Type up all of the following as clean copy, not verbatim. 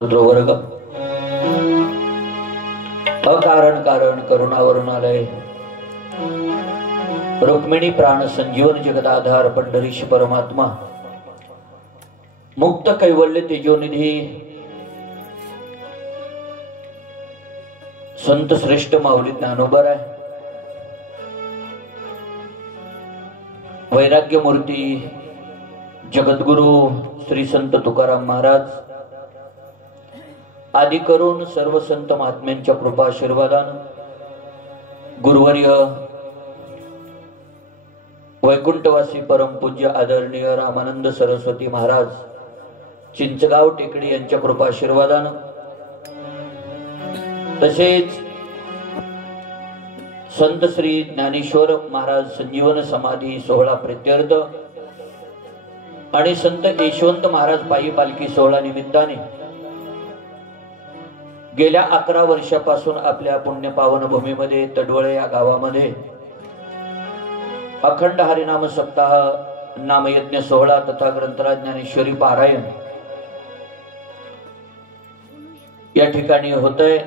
वर्ग अकारण कारण करुणावरून आलय रुक्मिणी प्राण संजीवन जगदाधार पंढरीश परमात्मा मुक्त कैवल्य तेजोनिधी संत श्रेष्ठ माऊली ज्ञानोबर आहे। वैराग्य मूर्ती जगद्गुरु श्री संत तुकाराम महाराज आदि करून सर्व संत महात्म्यांच्या कृपा आशीर्वादान गुरुवर्य वैकुंठवासी परमपूज्य आदरणीय रामानंद सरस्वती महाराज चिंचगाव टेकडी यांच्या कृपा आशीर्वादान तसेच संत श्री ज्ञानेश्वर महाराज संजीवन समाधी सोहळा प्रीत्यर्थ आणि संत यशवंत महाराज पायी पालखी सोहळा निमित्ताने गेल्या 11 वर्षापासून आपल्या पुण्य पावन भूमीमध्ये तडवळे या गावामध्ये अखंड हरिनाम सप्ताह नामयज्ञ सोहळा तथा ग्रंथराज ज्ञानेश्वरी पारायण या ठिकाणी होतंय।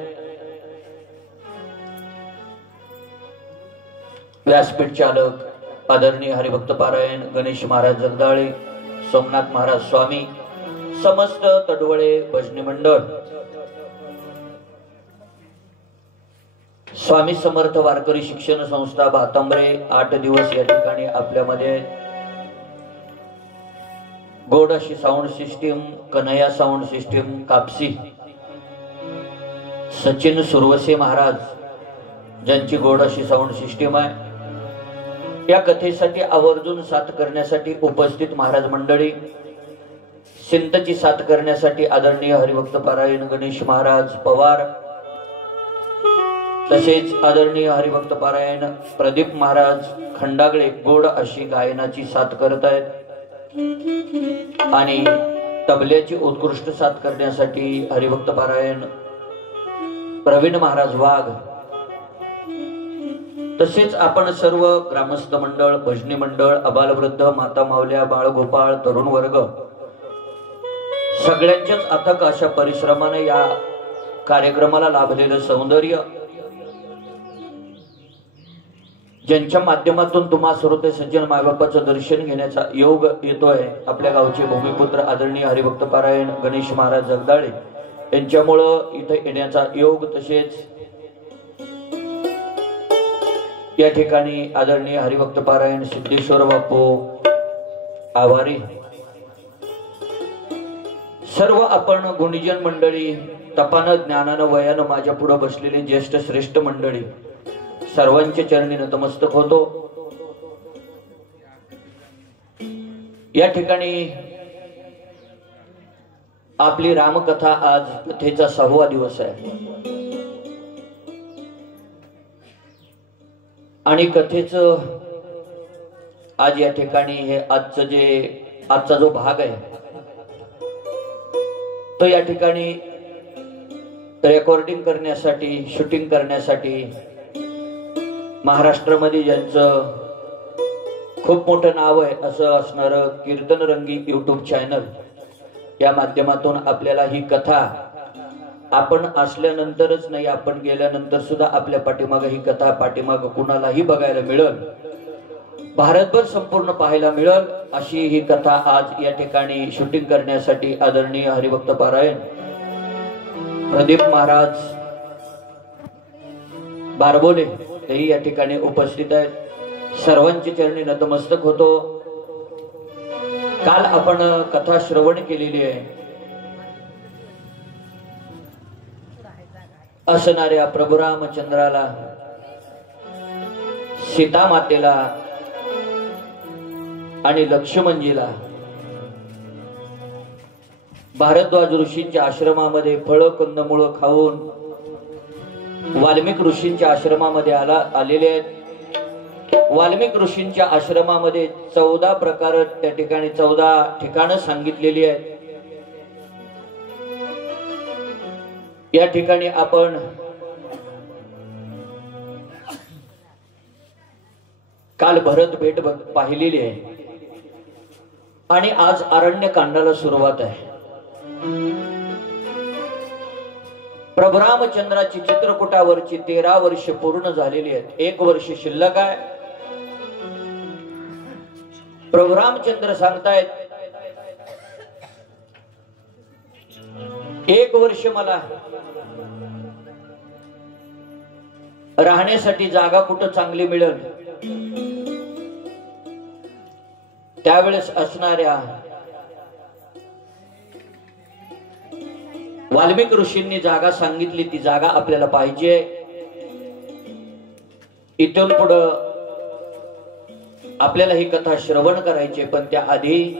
व्यासपीठ चालक आदरणीय हरिभक्त पारायण गणेश महाराज जगदाळे सोमनाथ महाराज स्वामी समस्त तडवळे भजनी मंडळ स्वामी समर्थ वारकरी शिक्षण संस्था भातांबरे 8 दिवस या ठिकाणी आपल्यामध्ये गोड अशी sound system Kanhaiya sound system Kapsi Sachin Suravase Maharaj ज्यांची गोड अशी साऊंड सिस्टीम आहे। या कथेसाठी आवर्जून साथ करण्यासाठी उपस्थित महाराज मंडळी सिंतची साथ करण्यासाठी आदरणीय हरिभक्त पारायण गणेश महाराज पवार तसेच आदरणीय हरिभक्त पारायण प्रदीप महाराज खंडागळे गोड अशी गायनाची साथ करत आहेत आणि तबल्याची उत्कृष्ट साथ करण्यासाठी हरिभक्त पारायण प्रवीण महाराज वाघ तसेच आपण सर्व ग्रामस्थ मंडळ भजनी मंडळ अबालवृद्ध माता मावल्या बाळगोपाळ तरुण वर्ग सगळ्यांच्याच अथक अशा परिश्रमाने या कार्यक्रमाला लाभलेलं सौंदर्य ज्यांच्या माध्यमातून तुम्हा श्रोते सज्जन मायबापाचं दर्शन घेण्याचा योग येतोय आपल्या गावचे भूमिपुत्र आदरणीय हरिभक्त पारायण गणेश महाराज जगदाळे यांच्यामुळं इथे येण्याचा योग तसेच या ठिकाणी आदरणीय हरिभक्त पारायण सिद्धेश्वर बापू आवारी सर्व आपण गुणीजन मंडळी तपानं ज्ञानानं वयानं माझ्या पुढे बसलेली ज्येष्ठ श्रेष्ठ मंडळी सर्वांचे चरणी नतमस्तक होतो। या ठिकाणी आपली रामकथा आज कथेचा 6वा दिवस आहे आणि कथेचं आज या ठिकाणी हे आजचा जो भाग आहे तो या ठिकाणी रेकॉर्डिंग करण्यासाठी शूटिंग करण्यासाठी महाराष्ट्रामध्ये ज्यांचं खूप मोठं नाव आहे असं असणारं कीर्तन रंगी YouTube चॅनल या माध्यमातून आपल्याला ही कथा आपण असल्यानंतरच नाही आपण गेल्यानंतर सुद्धा आपल्या पाठीमागे ही कथा पाठीमागे कुणालाही बघायला मिळेल भारतभर संपूर्ण पाहायला मिळेल अशी ही कथा आज या ठिकाणी शूटिंग करण्यासाठी आदरणीय हरिभक्त पारायण प्रदीप महाराज बारबोले तेही या ठिकाणी उपस्थित आहेत। सर्वांची चरणी नतमस्तक होतो। काल आपण कथा श्रवण केलेली आहे असणाऱ्या प्रभू रामचंद्राला सीता मातेला आणि लक्ष्मणजीला भारद्वाज ऋषींच्या आश्रमामध्ये फळ कंदमुळ खाऊन वाल्मिक ऋषींच्या आश्रमामध्ये आलेले आहेत। वाल्मिक ऋषींच्या आश्रमामध्ये 14 प्रकार त्या ठिकाणी 14 ठिकाणं सांगितलेली आहेत। या ठिकाणी आपण काल भरत भेट पाहिलेली आहे आणि आज अरण्य कांडाला सुरुवात आहे। प्रभू रामचंद्राची चित्रकूटावरची 13 वर्ष पूर्ण झालेली आहेत. 1 वर्ष शिल्लक आहे. प्रभू रामचंद्र सांगतायत 1 वर्ष मला राहण्यासाठी जागा कुठं चांगली मिळेल त्यावेळेस असणाऱ्या वाल्मिक ऋषींनी जागा सांगितली. ती जागा आपल्याला पाहिजे. इथून पुढं आपल्याला ही कथा श्रवण करायची, पण त्याआधी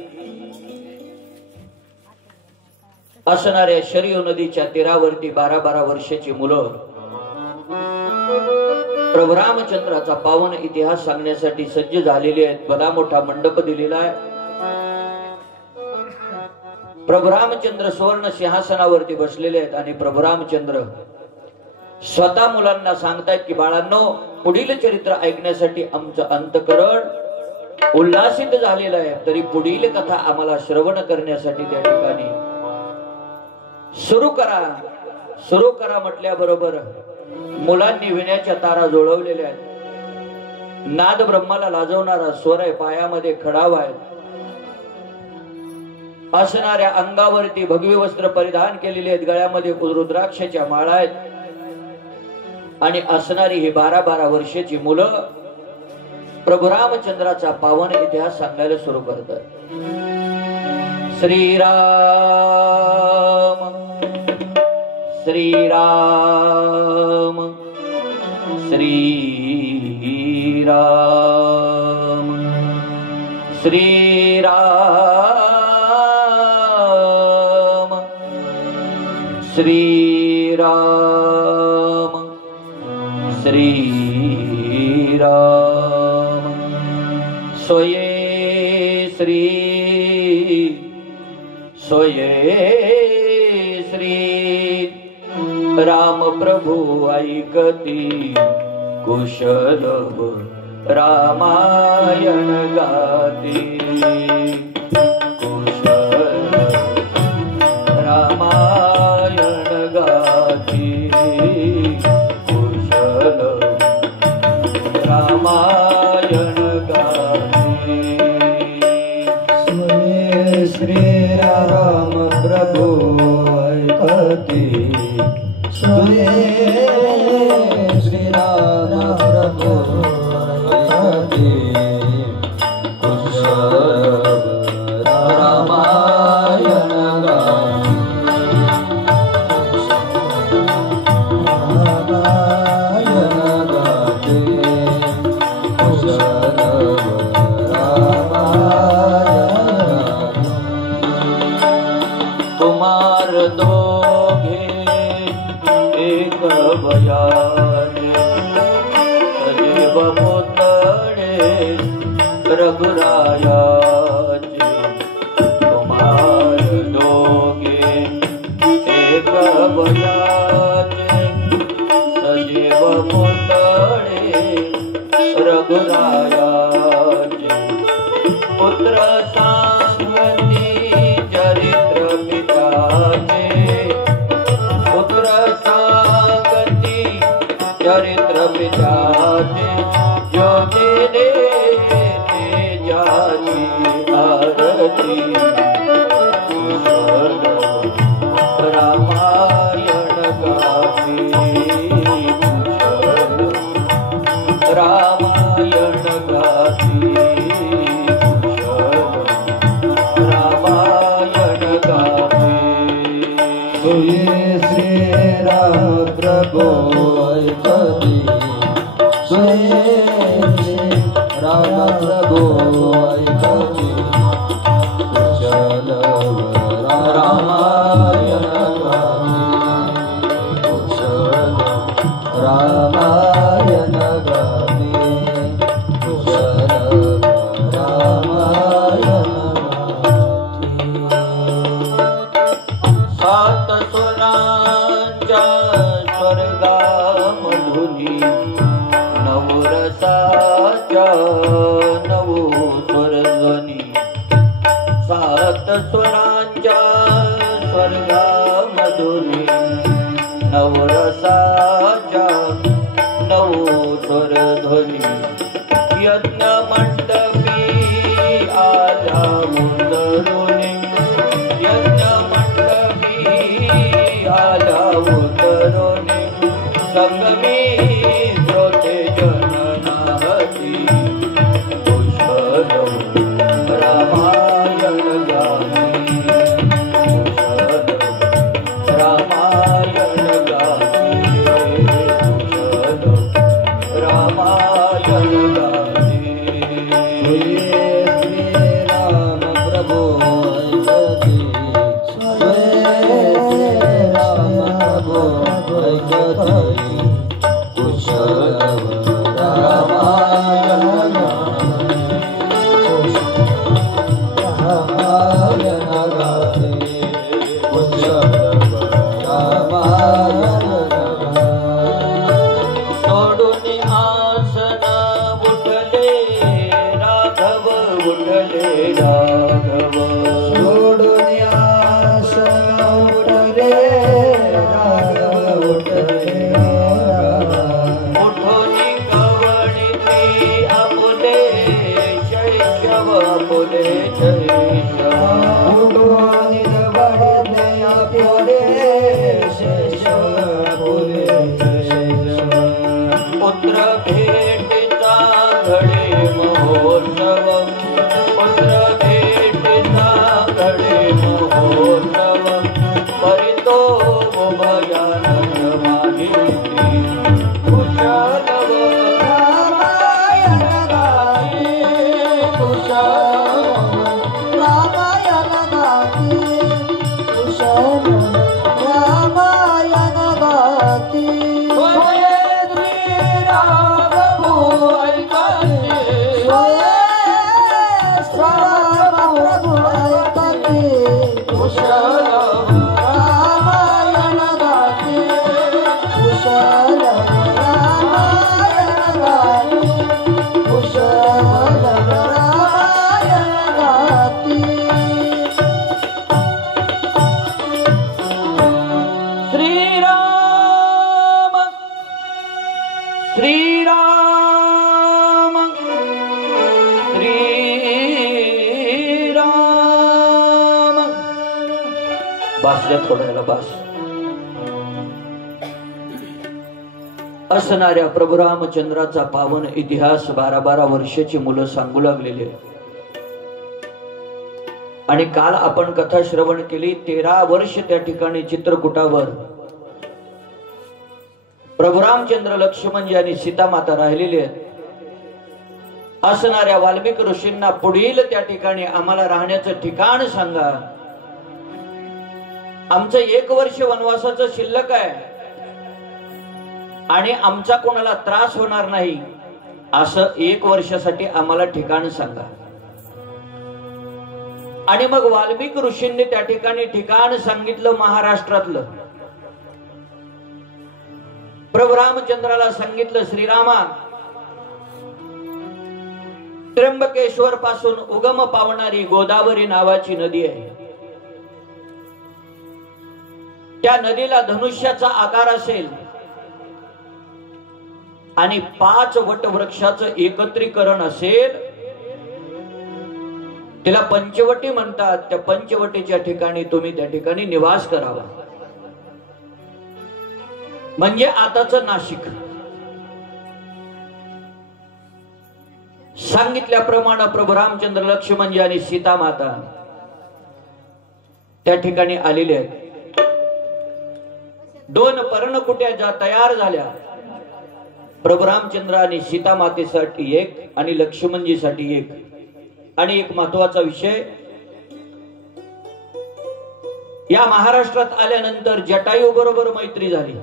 असणाऱ्या शरयू नदीच्या तीरावरती 12-12 वर्षाची मुलं प्रभू रामचंद्राचा पावन इतिहास सांगण्यासाठी सज्ज झालेले आहेत. बड़ा मोठा मंडप दिलेला आहे. प्रभू रामचंद्र सुवर्ण सिंहासनावरती बसलेले आहेत आणि प्रभू रामचंद्र स्वतः मुलांना सांगतायत की बाळांनो, पुढील चरित्र ऐकण्यासाठी आमचं अंतःकरण उल्हासित झालेलं आहे, तरी पुढील कथा आम्हाला श्रवण करण्यासाठी त्या ठिकाणी सुरू करा. सुरू करा म्हटल्याबरोबर मुलांनी विण्याच्या तारा जुळवलेल्या आहेत. नाद ब्रह्माला लाजवणारा स्वर आहे. पायामध्ये खडाव आहे. असणाऱ्या अंगावरती भगवी वस्त्र परिधान केलेले आहेत. गळ्यामध्ये रुद्राक्षाच्या माळा आहेत. आणि असणारी ही 12-12 वर्षाची मुलं प्रभू रामचंद्राचा पावन इतिहास सांगायला सुरू करतात. श्रीराम श्रीराम श्रीराम श्रीराम श्रीराम श्रीराम. सोये श्री सोये श्री राम प्रभु ऐकती कुशल रामायण गाती. कुशल रामायण गाती. कुशल रामायण गाती. सोये श्री राम प्रभु ऐकती. सोये श्री राम प्रभु ऐकती. कुशल रामायण गाती. रामायण गाती. कुशल रामायण. कुमार दोघे एक भयाने सजीव पुतळे रघुरायाचे. कुमार दोघे एक भयाने सजीव पुतळे रघुरायाचे. पुत्र सांगती चरित्र पिताचे. पुत्र सांगती चरित्र पिताचे. ज्योती देते जाती आरती. कुशल रामायण गाती. कुशल रामायण गाती. कुशल रामायण गाती. सोये श्री राम प्रभु ऐकती. सोये श्री राम प्रभु ऐकती. कुशल रामायण गाती. कुशल रामायण गाती. कुशल रामायण गाती. सात स्वरांच्या स्वर्गामधुनी नवरसाच्या नवो स्वर नवरसाच्या नवस्वर ध्वनी यज्ञ मंडपी आला उतरुनी यज्ञ मंडपी आला उतरुनी संगमी श्रोते जननाहती कुशल रामायण गाणी कुशल रामायण गाणी कुशल रामायण गाणी श्री राम प्रभु ऐकती राम प्रभु ऐकती कुशल रामायण गाते कुशल रामायण सोडून आसन उठले राघव उठले राघव सोडून आसन उठले राघव उठले उठून कवणिती आपुले शैशव आपुले शैशव उठून कवणिती आपुले शैशव पुत्र भेटीचा घडे महोत्सव पुत्र भेटीचा घडे महोत्सव परितो भयानक माहिती कुशल रामायण गाते कुशल रामायण गाते कुशल रामायण गाते श्रीराम श्रीराम बास द्या थोड्याला बास असणाऱ्या प्रभू रामचंद्राचा पावन इतिहास 12-12 वर्षाची मुलं सांगू लागलेले आणि काल आपण कथा श्रवण केली 13 वर्ष त्या ठिकाणी चित्रकूटावर प्रभू रामचंद्र लक्ष्मणजी आणि सीतामाता राहिलेले आहेत असणाऱ्या वाल्मिक ऋषींना पुढील त्या ठिकाणी आम्हाला राहण्याचं ठिकाण सांगा आमचं 1 वर्ष वनवासाचं शिल्लक आहे आणि आमचा कोणाला त्रास होणार नाही असं 1 वर्षासाठी आम्हाला ठिकाण सांगा आणि मग वाल्मिक ऋषींनी त्या ठिकाणी ठिकाण सांगितलं महाराष्ट्रातलं प्रभू रामचंद्राला सांगितलं श्रीरामा त्र्यंबकेश्वर पासून उगम पावणारी गोदावरी नावाची नदी आहे त्या नदीला धनुष्याचा आकार असेल आणि 5 वटवृक्षाचं एकत्रीकरण असेल तिला पंचवटी म्हणतात त्या पंचवटीच्या ठिकाणी तुम्ही त्या ठिकाणी निवास करावा म्हणजे आताचं नाशिक सांगितल्याप्रमाणे प्रभू रामचंद्र लक्ष्मणजी आणि सीतामाता त्या ठिकाणी आलेले आहेत 2 पर्णकुट्या ज्या तयार झाल्या प्रभू रामचंद्र आणि सीतामातेसाठी एक आणि लक्ष्मणजीसाठी एक आणि एक महत्वाचा विषय या महाराष्ट्रात आल्यानंतर जटायू बरोबर मैत्री झाली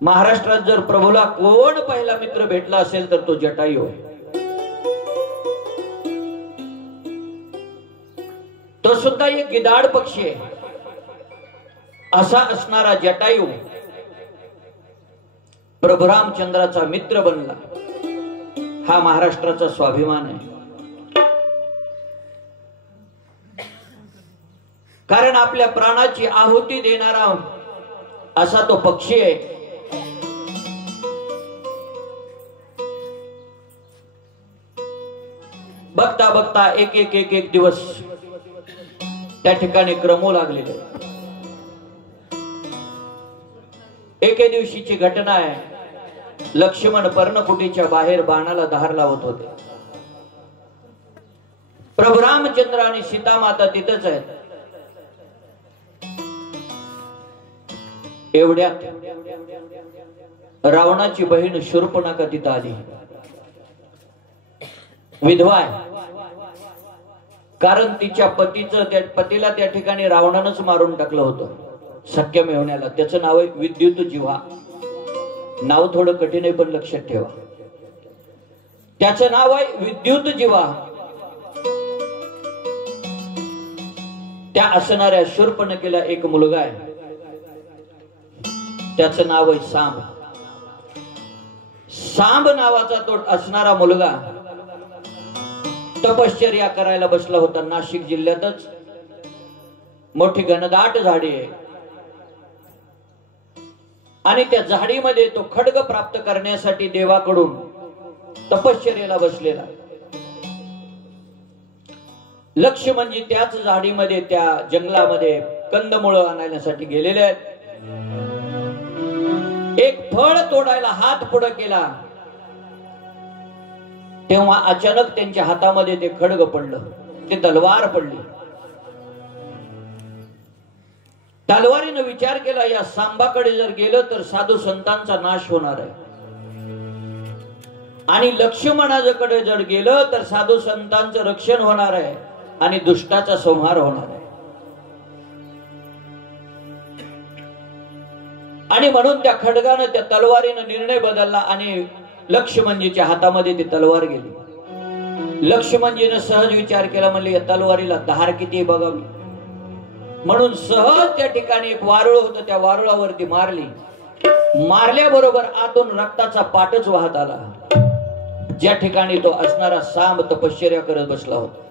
महाराष्ट्रात जर प्रभूला कोण पहिला मित्र भेटला असेल तर तो जटायू तो सुद्धा एक गिधाड पक्षी आहे असा असणारा जटायू प्रभू रामचंद्राचा मित्र बनला हा महाराष्ट्राचा स्वाभिमान आहे कारण आपल्या प्राणाची आहुती देणारा असा तो पक्षी आहे. बघता बघता एक एक एक एक दिवस त्या ठिकाणी क्रमू लागलेले. एके दिवशीची घटना आहे. लक्ष्मण पर्णकुटीच्या बाहेर बाणाला धार लावत होते. प्रभू रामचंद्र आणि सीता माता तिथंच आहेत. एवढ्यात रावणाची बहीण शूर्पणखा तिथं आली. विधवा आहे, कारण तिच्या पतीला त्या ठिकाणी रावणानंच मारून टाकलं होतं सख्य मेहण्याला. त्याचं नाव आहे विद्युत जिव्हा. नाव थोडं कठीण आहे पण लक्षात ठेवा. त्याचं नाव आहे विद्युत जिव्हा. त्या असणाऱ्या शूर्पणखेला एक मुलगा आहे, त्याचं नाव आहे सांब. सांब नावाचा तो असणारा मुलगा तपश्चर्या करायला बसला होता. नाशिक जिल्ह्यातच मोठी घनदाट झाडी आहे आणि त्या झाडीमध्ये तो खड्ग प्राप्त करण्यासाठी देवाकडून तपश्चर्याला बसलेला. लक्ष्मणजी त्याच झाडीमध्ये त्या जंगलामध्ये कंदमुळं आणण्यासाठी गेलेले आहेत. एक फळ तोडायला हात पुढे केला तेव्हा अचानक त्यांच्या हातामध्ये ते खड्ग पडलं. ते तलवार पडली. तलवारीनं विचार केला या सांबाकडे जर गेलं तर साधू संतांचा नाश होणार आहे आणि लक्ष्मणाकडे जर गेलं तर साधू संतांचं रक्षण होणार आहे आणि दुष्टाचा संहार होणार आहे. आणि म्हणून त्या खड्गानं त्या तलवारीनं निर्णय बदलला आणि लक्ष्मणजीच्या हातामध्ये ती तलवार गेली. लक्ष्मणजीनं सहज विचार केला, म्हणले या तलवारीला धार किती बघावी. म्हणून सहज त्या ठिकाणी एक वारुळ होतं, त्या वारुळावरती मारली. मारल्याबरोबर आतून रक्ताचा पाटच वाहत आला. ज्या ठिकाणी तो असणारा सांब तपश्चर्या करत बसला होता.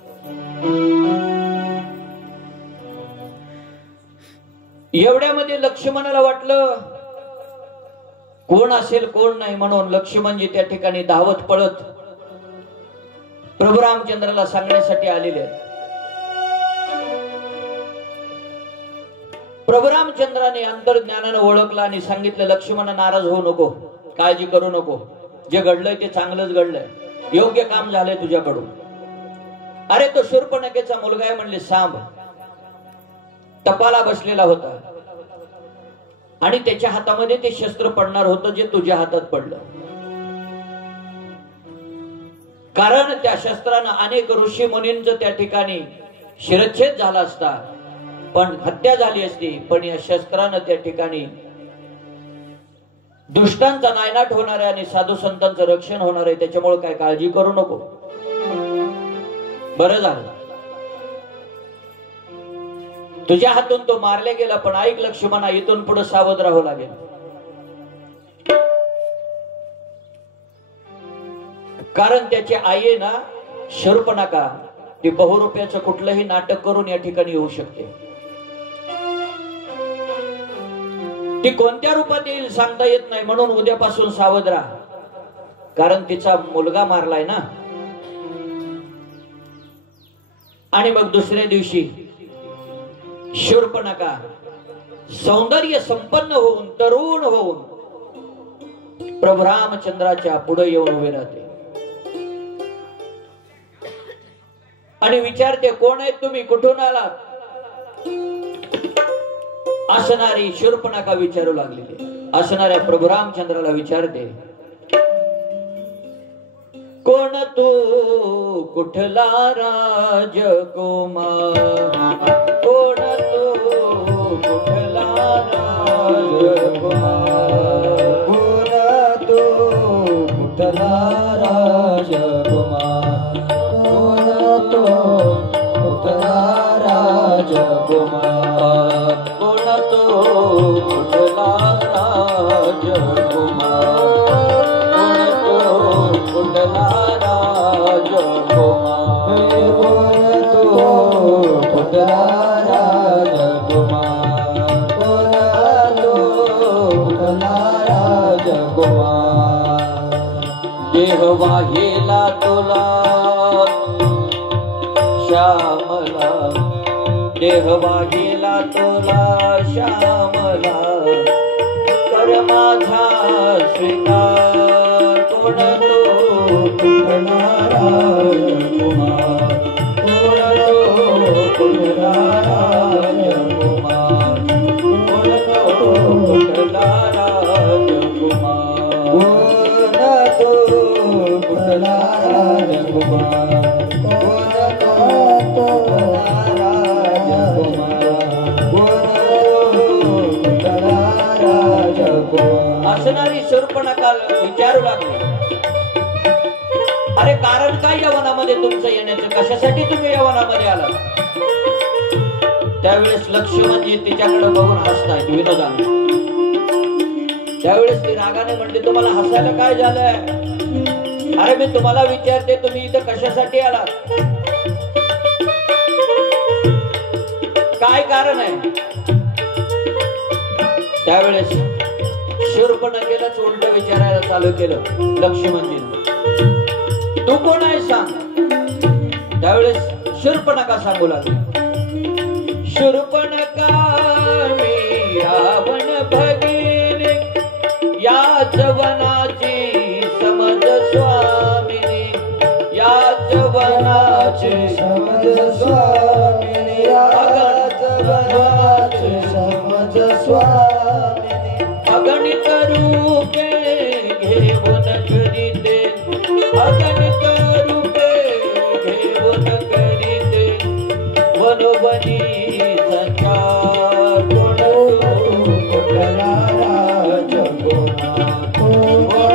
एवढ्यामध्ये लक्ष्मणाला वाटलं कोण असेल कोण नाही, म्हणून लक्ष्मणजी त्या ठिकाणी धावत पळत प्रभू रामचंद्राला सांगण्यासाठी आलेले आहेत. प्रभू रामचंद्राने अंतर्ज्ञानानं ओळखलं आणि सांगितलं, लक्ष्मण नाराज होऊ नको, काळजी करू नको, जे घडलंय ते चांगलंच घडलंय, योग्य काम झालंय तुझ्याकडून. अरे तो शूर्पणखेचा मुलगा आहे म्हणले सांब. तपाला बसलेला होता आणि त्याच्या हातामध्ये ते शस्त्र पडणार होतं जे तुझ्या हातात पडलं. कारण त्या शस्त्रानं अनेक ऋषी मुनींचं त्या ठिकाणी शिरच्छेद झाला असता, पण हत्या झाली असती, पण या शस्त्रानं त्या ठिकाणी दुष्टांचा नायनाट होणार आहे आणि साधू संतांचं रक्षण होणार आहे. त्याच्यामुळे काय काळजी करू नको. बरं झालं तुझ्या हातून तो मारला गेला, पण ऐक लक्ष्मणा, इथून पुढे सावध राहावं लागेल. कारण त्याची आई आहे ना शूर्पणखा, ती बहुरूप्याचं कुठलंही नाटक करून या ठिकाणी येऊ शकते. ती कोणत्या रूपात येईल सांगता येत नाही, म्हणून उद्यापासून सावध राहा. कारण तिचा मुलगा मारलाय ना. आणि मग दुसऱ्या दिवशी शूर्पणखा सौंदर्य संपन्न होऊन तरुण होऊन प्रभू रामचंद्राच्या पुढे येऊन उभे राहते आणि विचारते, कोण आहेत तुम्ही, कुठून आलात. असणारी शूर्पणखा विचारू लागलेली. असणाऱ्या प्रभू रामचंद्राला विचारते, कोण तू कुठला राजकुमार, कोण तू कुठला राजकुमार, कोण तू कुठला राजकुमार, कोण तू कुठला राजकुमार, कोण तू कुठला राजकुमार, कोण तू कुठला राजकुमार, कोण तू कुठला राजकुमार, वाहिला तुला श्यामला, देह वाहिला तुला श्यामला, कर माझा स्वीकार कोण तो नारायण कुमार, कोण तो नारायण कुमार, कोण तो नारायण कुमार, कोण तो नारायण कुमार, कोण तो नारायण कुमार. असणारी शूर्पणखा विचारू लागली, अरे कारण काय या वनामध्ये तुमचं येण्याचं, कशासाठी तुम्ही या वनामध्ये आलात? त्यावेळेस लक्ष्मणजी तिच्याकडे बघून हसतायत विनोदाने. त्यावेळेस ती रागाने म्हणते, तुम्हाला हसायला काय झालंय? अरे मी तुम्हाला विचारते, तुम्ही इथं कशासाठी आलात? काय कारण आहे? त्यावेळेस शूर्पणखेलाच उलट विचारायला चालू केलं लक्ष्मणजीने, तू कोण आहे सांग. त्यावेळेस शूर्पणखा सांगू लागली, शूर्पणखा मी रावण भगिनी, याच वनाची समज स्वामिनी, याच वनाची समज स्वामिनी, याच वनाची समज स्वामिनी, अगणित रूपे घेऊन करीते, अगणित रूपे घेऊन करीते, वनोवनी संचार कोण कुठला राजकुमार, कोण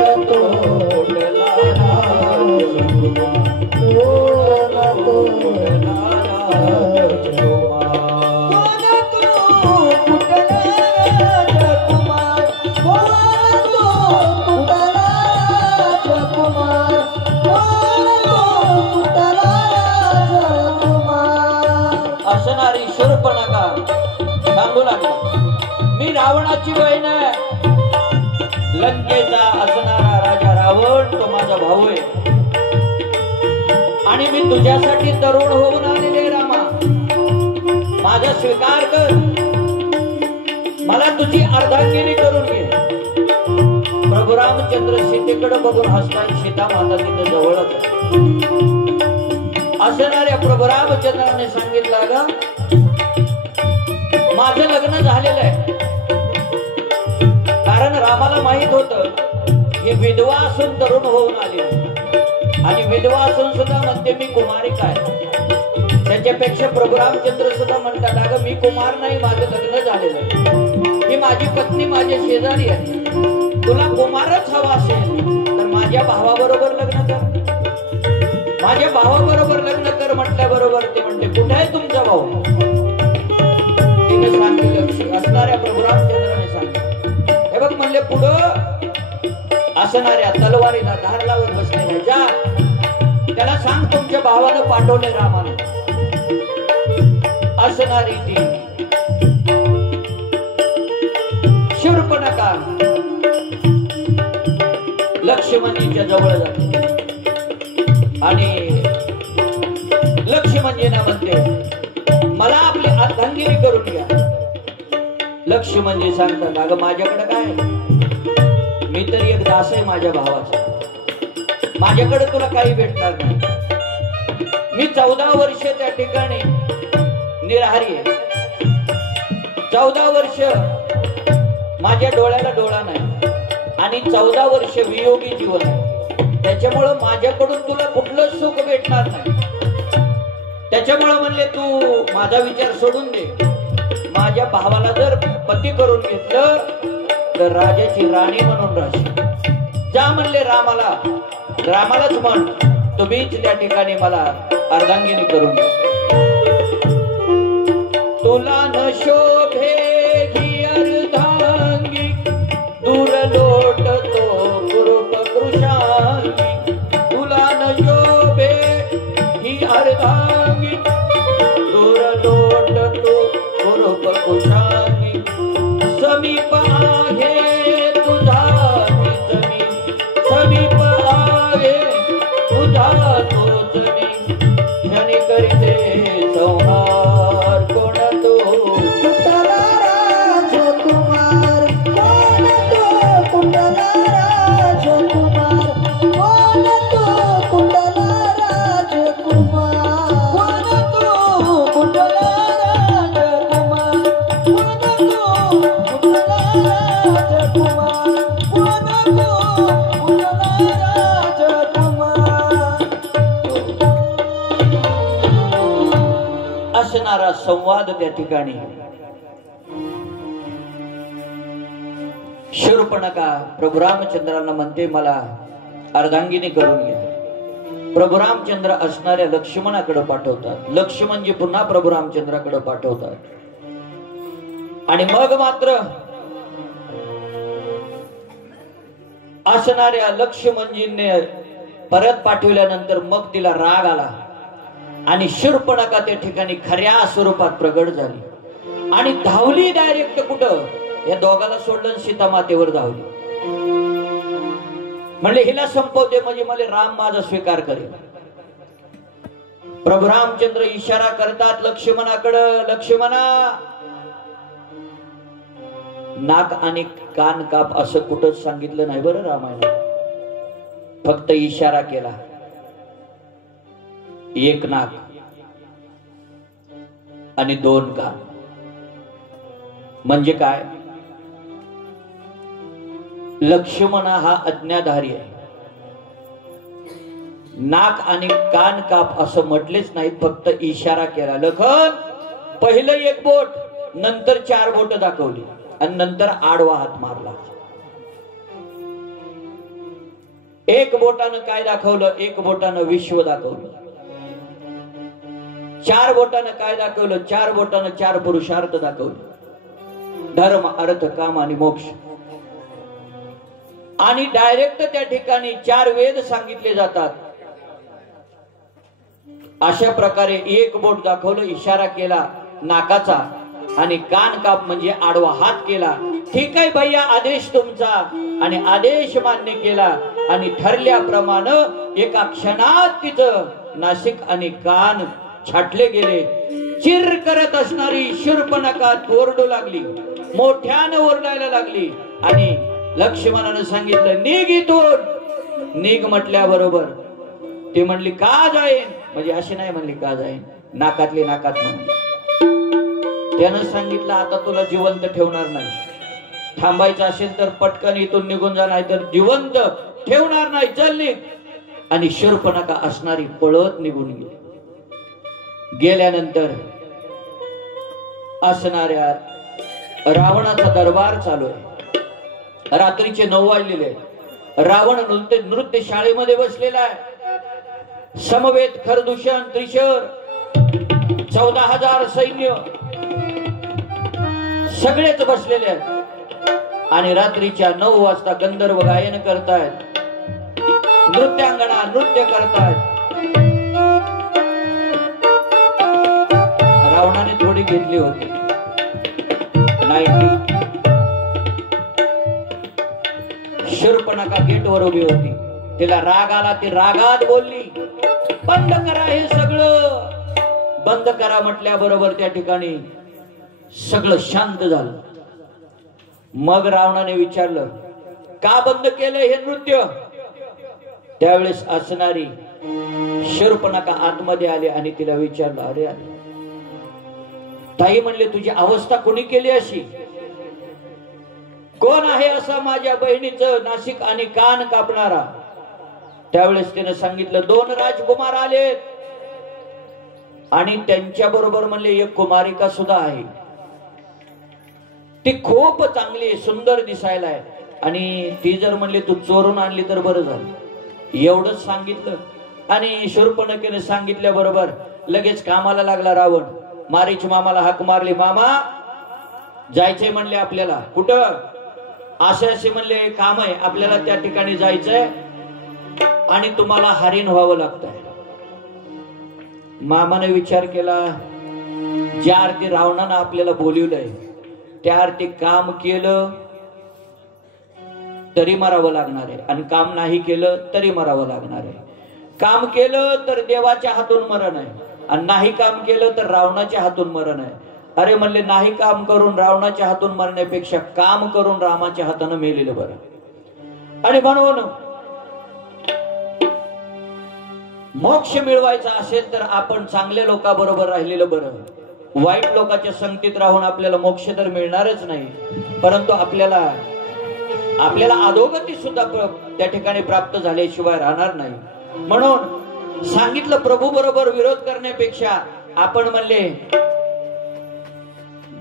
कुठला राजकुमार, कोण कुठला असणारी शूर्पणखा सांगू लागली, मी रावणाची बहीण आहे, लंकेचा असणारा राजा रावण तो माझा भाऊ आहे, आणि मी तुझ्यासाठी तरुण होऊन आलेले रामा, माझा स्वीकार कर, मला तुझी अर्धांगिनी करून घे. प्रभू रामचंद्र सीतेकडे बघून हसताना सीता माता तिथे जवळच आहे. असणाऱ्या प्रभू रामचंद्राने सांगितलं, ग माझं लग्न झालेलं आहे. कारण रामाला माहित होत की विधवा असून तरुण होऊन आली, आणि विधवा असून सुद्धा म्हणते मी कुमारिका आहे. त्याच्यापेक्षा प्रभू रामचंद्र सुद्धा म्हणतात, अगं मी कुमार नाही, माझं लग्न झालेलं आहे, ही माझी पत्नी माझ्या शेजारी आहे, तुला कुमारच हवा असेल तर माझ्या भावाबरोबर लग्न कर, माझ्या भावाबरोबर लग्न कर म्हटल्याबरोबर ते म्हणते, कुठे आहे तुमचा भाऊ? तिने सांगितलं, असणाऱ्या प्रभू रामचंद्राने सांगितलं, हे बघ म्हणले, पुढं असणाऱ्या तलवारीला धार लावत बसलेल्या, जा त्याला सांग तुमच्या भावानं पाठवले रामाने. असणारी ती शूर्पणखा लक्ष्मणजीच्या जवळ जाते आणि लक्ष्मणजींना म्हणते, मला आपली अर्धांगिनी करून घ्या. लक्ष्मणजी सांगतात, अगं माझ्याकडे काय, मी तर एक दास आहे माझ्या भावाचा, माझ्याकडे तुला काही भेटणार नाही. मी 14 वर्ष त्या ठिकाणी निराहारी आहे, 14 वर्ष माझ्या डोळ्याला डोळा नाही, आणि 14 वर्ष वियोगी जीवन आहे. त्याच्यामुळं माझ्याकडून तुला कुठलं सुख भेटणार नाही. त्याच्यामुळं म्हणले, तू माझा विचार सोडून दे, माझ्या भावाला जर पती करून घेतलं तर राजाची राणी म्हणून राहशील. जा म्हणले रामालाच म्हण, तुम्हीच त्या ठिकाणी मला अर्धांगिनी करून घे. तुला न शोभे ही अर्धांगी, दूर लोटतो कुरूप कृशांगी, तुला न शोभे ही अर्धांगी, दूर लोटतो कुरूप कृशांगी, समीप आहे तुझा समीप आहे संवाद त्या ठिकाणी शूर्पणखा प्रभू रामचंद्रांना म्हणते मला अर्धांगिनी करून घ्या. प्रभू रामचंद्र असणाऱ्या लक्ष्मणाकडे पाठवतात. लक्ष्मणजी पुन्हा प्रभू रामचंद्राकडे पाठवतात. आणि मग मात्र असणाऱ्या लक्ष्मणजींनी परत पाठवल्यानंतर मग तिला राग आला आणि शूर्पणखा त्या ठिकाणी खऱ्या स्वरूपात प्रगट झाली आणि धावली डायरेक्ट कुठं, या दोघाला सोडलं सीता मातेवर धावली. म्हणले हिला संपवते म्हणजे मला राम माझा स्वीकार करेल. प्रभू रामचंद्र इशारा करतात लक्ष्मणाकडं, लक्ष्मणा नाक आणि कान काप असं कुठंच सांगितलं नाही बरं रामायणात. फक्त इशारा केला. एक नाक आणि दोन कान म्हणजे काय? लक्ष्मण हा अज्ञाधारी आहे. नाक आणि कान काप असं म्हटलेच नाही, फक्त इशारा केला. लखन पहिलं एक बोट नंतर 4 बोट दाखवली आणि नंतर आडवा हात मारला. एक बोटानं काय दाखवलं? एक बोटानं विश्व दाखवलं. 4 बोटानं काय दाखवलं? 4 बोटानं 4 पुरुषार्थ दाखवले. धर्म, अर्थ, काम आणि मोक्ष. आणि डायरेक्ट त्या ठिकाणी 4 वेद सांगितले जातात. अशा प्रकारे एक बोट दाखवलं, इशारा केला नाकाचा आणि कान काप म्हणजे आडवा हात केला. ठीक आहे भैया, आदेश तुमचा. आणि आदेश मान्य केला आणि ठरल्याप्रमाणे एका क्षणात तिचं नासिक आणि कान छाटले गेले. चिर करत असणारी शूर्पणखा ओरडू लागली, मोठ्यानं ओरडायला लागली. आणि लक्ष्मणानं सांगितलं निघ इथून. निघ म्हटल्याबरोबर ती म्हणली का जाईन, म्हणजे अशी नाही म्हणली का जाईन, नाकातली नाकात म्हणली. त्यानं सांगितलं आता तुला जिवंत ठेवणार नाही. थांबायचं असेल तर पटकन इथून निघून जा, नाही तर जिवंत ठेवणार नाही, चल निघ. आणि शूर्पणखा असणारी पळत निघून गेली. गेल्यानंतर असणाऱ्या रावणाचा दरबार चालू आहे. रात्रीचे 9 वाजलेले. रावण नृत्य शाळेमध्ये बसलेला आहे. समवेत खरदूषण त्रिशर 14,000 सैन्य सगळेच बसलेले आहेत. आणि रात्रीच्या 9 वाजता गंधर्व गायन करतायत, नृत्यांगणा नृत्य करतायत. रावणाने थोडी घेतली होती 90. शूर्पणखा गेटवर उभी होती. तिला राग आला. ती रागात बोलली बंद करा हे सगळं. बंद करा म्हटल्याबरोबर त्या ठिकाणी सगळं शांत झालं. मग रावणाने विचारलं का बंद केलं हे नृत्य? त्यावेळेस असणारी शूर्पणखा आतमध्ये आली आणि तिला विचारलं अरे ताई म्हणले तुझी अवस्था कोणी केली अशी? कोण आहे असा माझ्या बहिणीचं नासिक आणि कान कापणारा? त्यावेळेस तिने सांगितलं 2 राजकुमार आले आणि त्यांच्या बरोबर म्हणले एक कुमारिका सुद्धा आहे. ती खूप चांगली सुंदर दिसायला आहे आणि ती जर म्हणली तू चोरून आणली तर बरं झालं. एवढंच सांगितलं आणि शूर्पणखेने सांगितल्या बरोबर लगेच कामाला लागला रावण. मारीच मामाला हाक मारली. मामा जायचंय म्हणले आपल्याला. कुठं? असे म्हणले काम आहे आपल्याला, त्या ठिकाणी जायचंय आणि तुम्हाला हरीण व्हावं लागतंय. मामाने विचार केला ज्या अर्थी रावणानं आपल्याला बोलवलंय त्या अर्थी काम केलं तरी मरावं लागणार आहे आणि काम नाही केलं तरी मरावं लागणार आहे. काम केलं तर देवाच्या हातून मरण आहे आणि नाही काम केलं तर रावणाच्या हातून मरण आहे. अरे म्हणले नाही काम करून रावणाच्या हातून मरण्यापेक्षा काम करून रामाच्या हातानं मेलेलं बरं. आणि म्हणून मोक्ष मिळवायचा असेल तर आपण चांगल्या लोकांबरोबर राहिलेलं बरं. वाईट लोकांच्या संगतीत राहून आपल्याला मोक्ष तर मिळणारच नाही, परंतु आपल्याला अधोगती सुद्धा त्या ठिकाणी प्राप्त झाल्याशिवाय राहणार नाही. म्हणून सांगितलं प्रभू बरोबर विरोध करण्यापेक्षा आपण म्हणले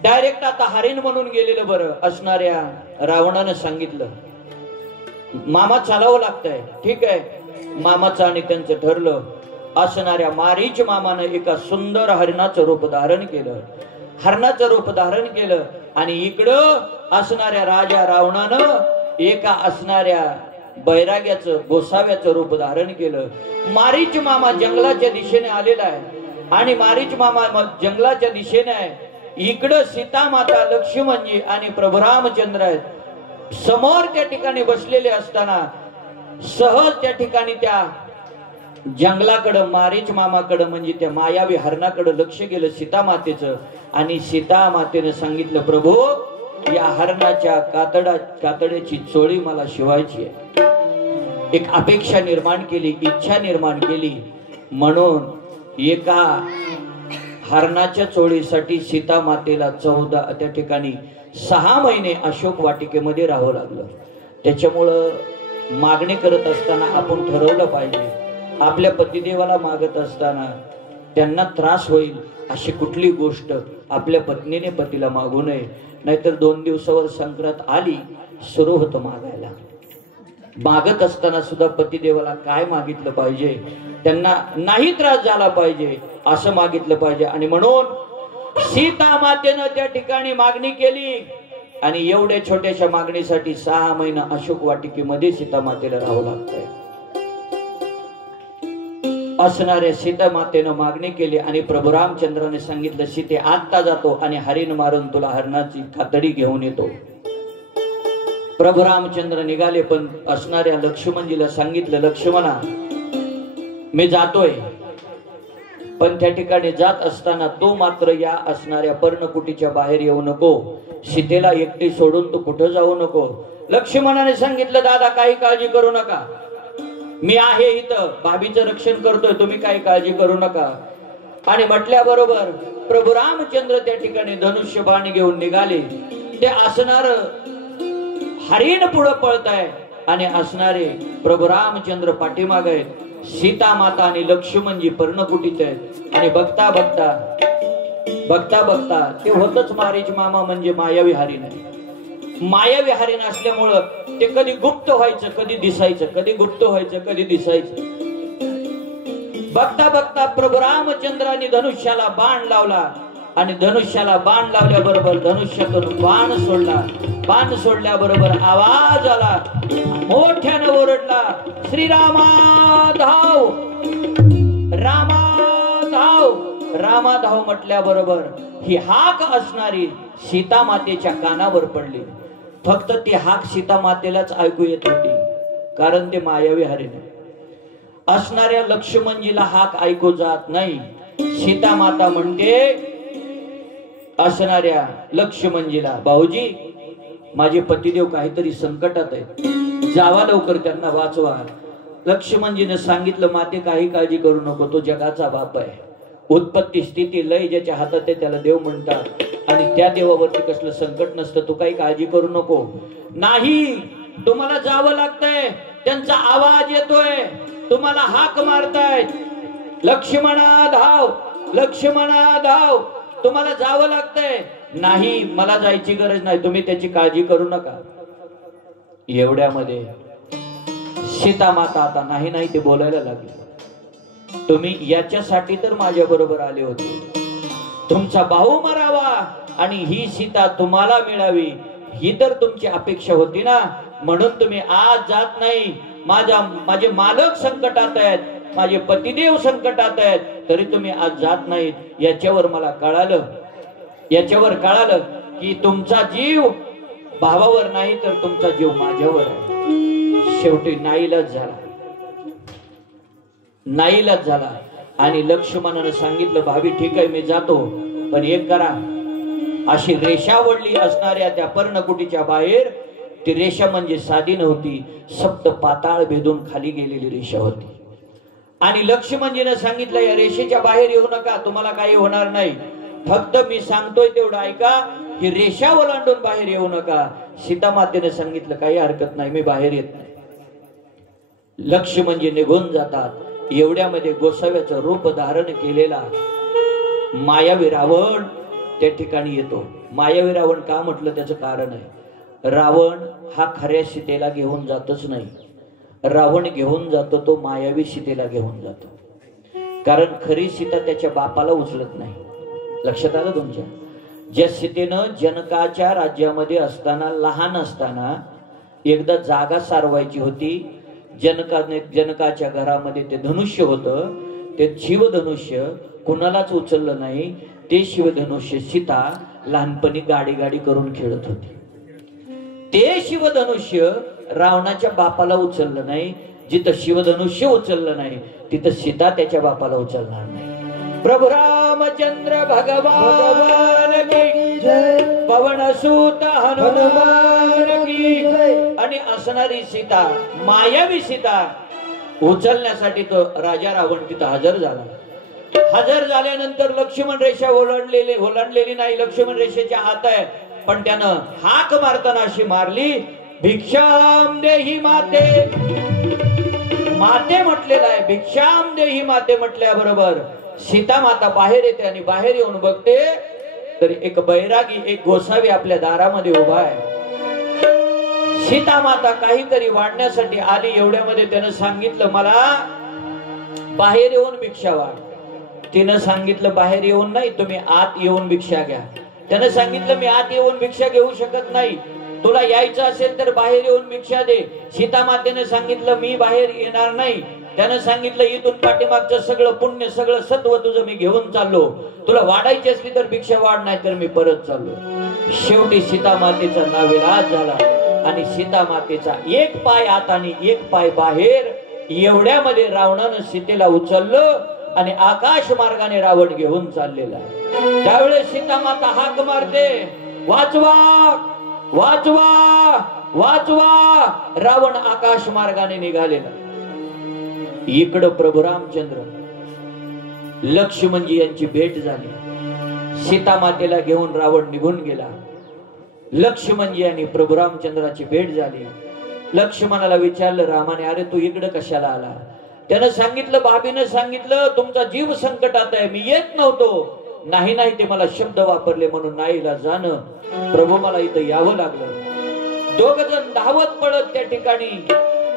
डायरेक्ट आता हरिण म्हणून गेलेलं बरं असणाऱ्या रावणानं सांगितलं, मामा चालावं लागतंय. ठीक आहे, मामाचं आणि त्यांचं ठरलं. असणाऱ्या मारीच मामानं एका सुंदर हरिणाचं रूप धारण केलं, हरणाचं रूप धारण केलं. आणि इकडं असणाऱ्या राजा रावणानं एका असणाऱ्या बैराग्याचं गोसाव्याचं रूप धारण केलं. मारीच मामा जंगलाच्या दिशेने आलेला आहे आणि मारीच मामा जंगलाच्या दिशेने आहे. इकडं सीता माता लक्ष्मणजी आणि प्रभू रामचंद्र आहेत समोर त्या ठिकाणी बसलेले असताना सहज त्या ठिकाणी त्या जंगलाकडं मारीच मामाकडं म्हणजे त्या मायावी हरणाकडं लक्ष गेलं सीता मातेचं. आणि सीता मातेनं सांगितलं, प्रभू या हरणाच्या कातड्याची चोळी मला शिवायची आहे. एक अपेक्षा निर्माण केली, इच्छा निर्माण केली. म्हणून एका हरणाच्या चोळीसाठी सीता मातेला 14 त्या ठिकाणी 6 महिने अशोक वाटिकेमध्ये राहावं लागलं. त्याच्यामुळं मागणी करत असताना आपण ठरवलं पाहिजे, आपल्या पतिदेवाला मागत असताना त्यांना त्रास होईल अशी कुठली गोष्ट आपल्या पत्नीने पतीला मागू नये. नाहीतर 2 दिवसावर संक्रांत आली, सुरू होतं मागायला. मागत असताना सुद्धा पतिदेवाला काय मागितलं पाहिजे, त्यांना नाही त्रास झाला पाहिजे असं मागितलं पाहिजे. आणि म्हणून सीता मातेनं त्या ठिकाणी मागणी केली आणि एवढ्या छोट्याशा मागणीसाठी 6 महिने अशोक वाटिकेमध्ये सीता मातेला राहावं लागतंय. असणाऱ्या सीता मातेनं मागणी केली आणि प्रभू रामचंद्राने सांगितलं, सीते आत्ता जातो आणि हरिण मारून तुला हरणाची कातडी घेऊन येतो. प्रभू रामचंद्र निघाले, पण असणाऱ्या लक्ष्मणजीला सांगितलं, लक्ष्मणा मी जातोय, पण त्या ठिकाणी जात असताना तू मात्र या असणाऱ्या पर्णकुटीच्या बाहेर येऊ नको, सीतेला एकटी सोडून तू कुठं जाऊ नको. लक्ष्मणाने सांगितलं, दादा काही काळजी करू नका, मी आहे इथं, भाभीचं रक्षण करतोय, तुम्ही काही काळजी करू नका. आणि म्हटल्याबरोबर प्रभू रामचंद्र त्या ठिकाणी धनुष्य बाण घेऊन निघाले. ते असणार हरिण पुढे पळताय आणि असणारे प्रभू रामचंद्र पाठीमाग आहेत. सीता माता आणि लक्ष्मणजी पर्णकुटीत आहेत. आणि बघता बघता ते होतच मारीच मामा म्हणजे मायावी हरिण आहे. मायावी हरिण असल्यामुळं ते कधी गुप्त व्हायचं, कधी दिसायचं, कधी गुप्त व्हायचं, कधी दिसायचं. बघता बघता प्रभू रामचंद्राने धनुष्याला बाण लावला आणि धनुष्याला बाण लावल्याबरोबर धनुष्यातून बाण सोडला. बाण सोडल्याबरोबर आवाज आला, मोठ्यानं ओरडला, श्रीरामा धाव, रामा धाव. रामा धाव म्हटल्याबरोबर ही हाक असणारी सीता मातेच्या कानावर पडली. फक्त ती हाक सीता मातेलाच ऐकू येत होती, कारण ते मायावी हरिण. असणाऱ्या लक्ष्मणजीला हाक ऐकू जात नाही. सीता माता म्हणते असणाऱ्या लक्ष्मणजीला, भाऊजी माझे पतिदेव काहीतरी संकटात आहेत, जावा लवकर त्यांना वाचवा. लक्ष्मणजीने सांगितलं, माते काही काळजी करू नको, तो जगाचा बाप आहे. उत्पत्ती स्थिती लय ज्याच्या हातात आहे त्याला देव म्हणतात आणि त्या देवावरती कसलं संकट नसतं, तू काही काळजी करू नको. नाही, तुम्हाला जावं लागतंय, त्यांचा आवाज येतोय, तुम्हाला हाक मारतायत, लक्ष्मणा धाव, लक्ष्मणा धाव, तुम्हाला जावं लागतंय. नाही, मला जायची गरज नाही, तुम्ही त्याची काळजी करू नका. एवढ्यामध्ये सीता माता आता नाही ते बोलायला लागली, तुम्ही याच्यासाठी तर माझ्या बरोबर आले होते, तुमचा भाऊ मरावा आणि ही सीता तुम्हाला मिळावी ही तर तुमची अपेक्षा होती ना. म्हणून तुम्ही आज जात नाही. माझे मालक संकटात आहेत, माझे पतिदेव संकटात आहेत, तरी तुम्ही आज जात नाहीत. याच्यावर मला कळालं की तुमचा जीव भावावर नाही तर तुमचा जीव माझ्यावर आहे. शेवटी नाईलाज झाला आणि लक्ष्मणाने सांगितलं, भाभी ठीक आहे मी जातो, पण एक करा, अशी रेषा वडली असणाऱ्या त्या पर्णकुटीच्या बाहेर. ती रेषा म्हणजे साधी नव्हती, सप्त पाताळ भेदून खाली गेलेली रेषा होती. आणि लक्ष्मणजीने सांगितलं, या रेषेच्या बाहेर येऊ नका, तुम्हाला काही होणार नाही, फक्त मी सांगतोय तेवढं ऐका, ही रेषा ओलांडून बाहेर येऊ नका. सीता मातेने सांगितलं, काही हरकत नाही, मी बाहेर येत नाही. लक्ष्मणजी निघून जातात. एवढ्यामध्ये गोसाव्याचं रूप धारण केलेला मायावी रावण त्या ठिकाणी येतो. मायावी रावण का म्हटलं त्याचं कारण आहे. रावण हा खऱ्या सीतेला घेऊन जातच नाही. रावण घेऊन जातो तो मायावी सीतेला घेऊन जातो. कारण खरी सीता त्याच्या बापाला उचलत नाही. लक्षात आलं तुमच्या. ज्या सीतेनं जनकाच्या राज्यामध्ये असताना, लहान असताना एकदा जागा सारवायची होती. जनकाच्या घरामध्ये ते धनुष्य होतं. ते शिवधनुष्य कुणालाच उचललं नाही. ते शिवधनुष्य सीता लहानपणी गाडी गाडी करून खेळत होती. ते शिवधनुष्य रावणाच्या बापाला उचललं नाही. जिथं शिवधनुष्य उचललं नाही तिथं सीता त्याच्या बापाला उचलणार नाही. प्रभु रामचंद्र भगवान की जय. पवनसूत हनुमान की जय. आणि असणारी सीता, मायावी सीता उचलण्यासाठी तो राजा रावण तिथं हजर झाला. हजर झाल्यानंतर लक्ष्मण रेषा ओलांडलेली नाही. लक्ष्मण रेषेच्या आत आहे. पण त्यानं हाक मारताना अशी मारली, भिक्षाम देही माते. माते म्हटलेलं आहे. भिक्षाम देही माते म्हटल्याबरोबर सीता माता बाहेर येते आणि बाहेर येऊन बघते तर एक बैरागी, एक गोसावी आपल्या दारामध्ये उभा आहे. सीता माता काहीतरी वाढण्यासाठी आली. एवढ्यामध्ये त्यानं सांगितलं मला बाहेर येऊन भिक्षा वाढ. तिनं सांगितलं बाहेर येऊन नाही, तुम्ही आत येऊन भिक्षा घ्या. त्यानं सांगितलं मी आत येऊन भिक्षा घेऊ शकत नाही, तुला यायचं असेल तर बाहेर येऊन भिक्षा दे. सीता मातेने सांगितलं मी बाहेर येणार नाही. त्यानं सांगितलं इथून पाठीमागचं सगळं पुण्य, सगळं सत्व तुझं मी घेऊन चाललो. तुला वाढायची असली तर भिक्षा वाढ, नाही तर मी परत चाललो. शेवटी सीता मातेचा नाविलाज झाला आणि सीता मातेचा एक पाय आत आणि एक पाय बाहेर. एवढ्यामध्ये रावणानं सीतेला उचललं आणि आकाश मार्गाने रावण घेऊन चाललेला. त्यावेळेस सीता माता हाक मारते, वाचवा वाचवा वाचवा. रावण आकाश मार्गाने निघालेला. इकडं प्रभू रामचंद्र लक्ष्मणजी यांची भेट झाली. सीता मातेला घेऊन रावण निघून गेला. लक्ष्मणजी आणि प्रभू रामचंद्राची भेट झाली. लक्ष्मणाला विचारलं रामाने, अरे तू इकडं कशाला आला? त्यानं सांगितलं, भाभीनं सांगितलं तुमचा जीव संकटात आहे, मी येत नव्हतो. नाही नाही ते मला शब्द वापरले म्हणून नाहीला जाणं प्रभू मला इथं यावं लागलं. दोघ जण धावत पडत त्या ठिकाणी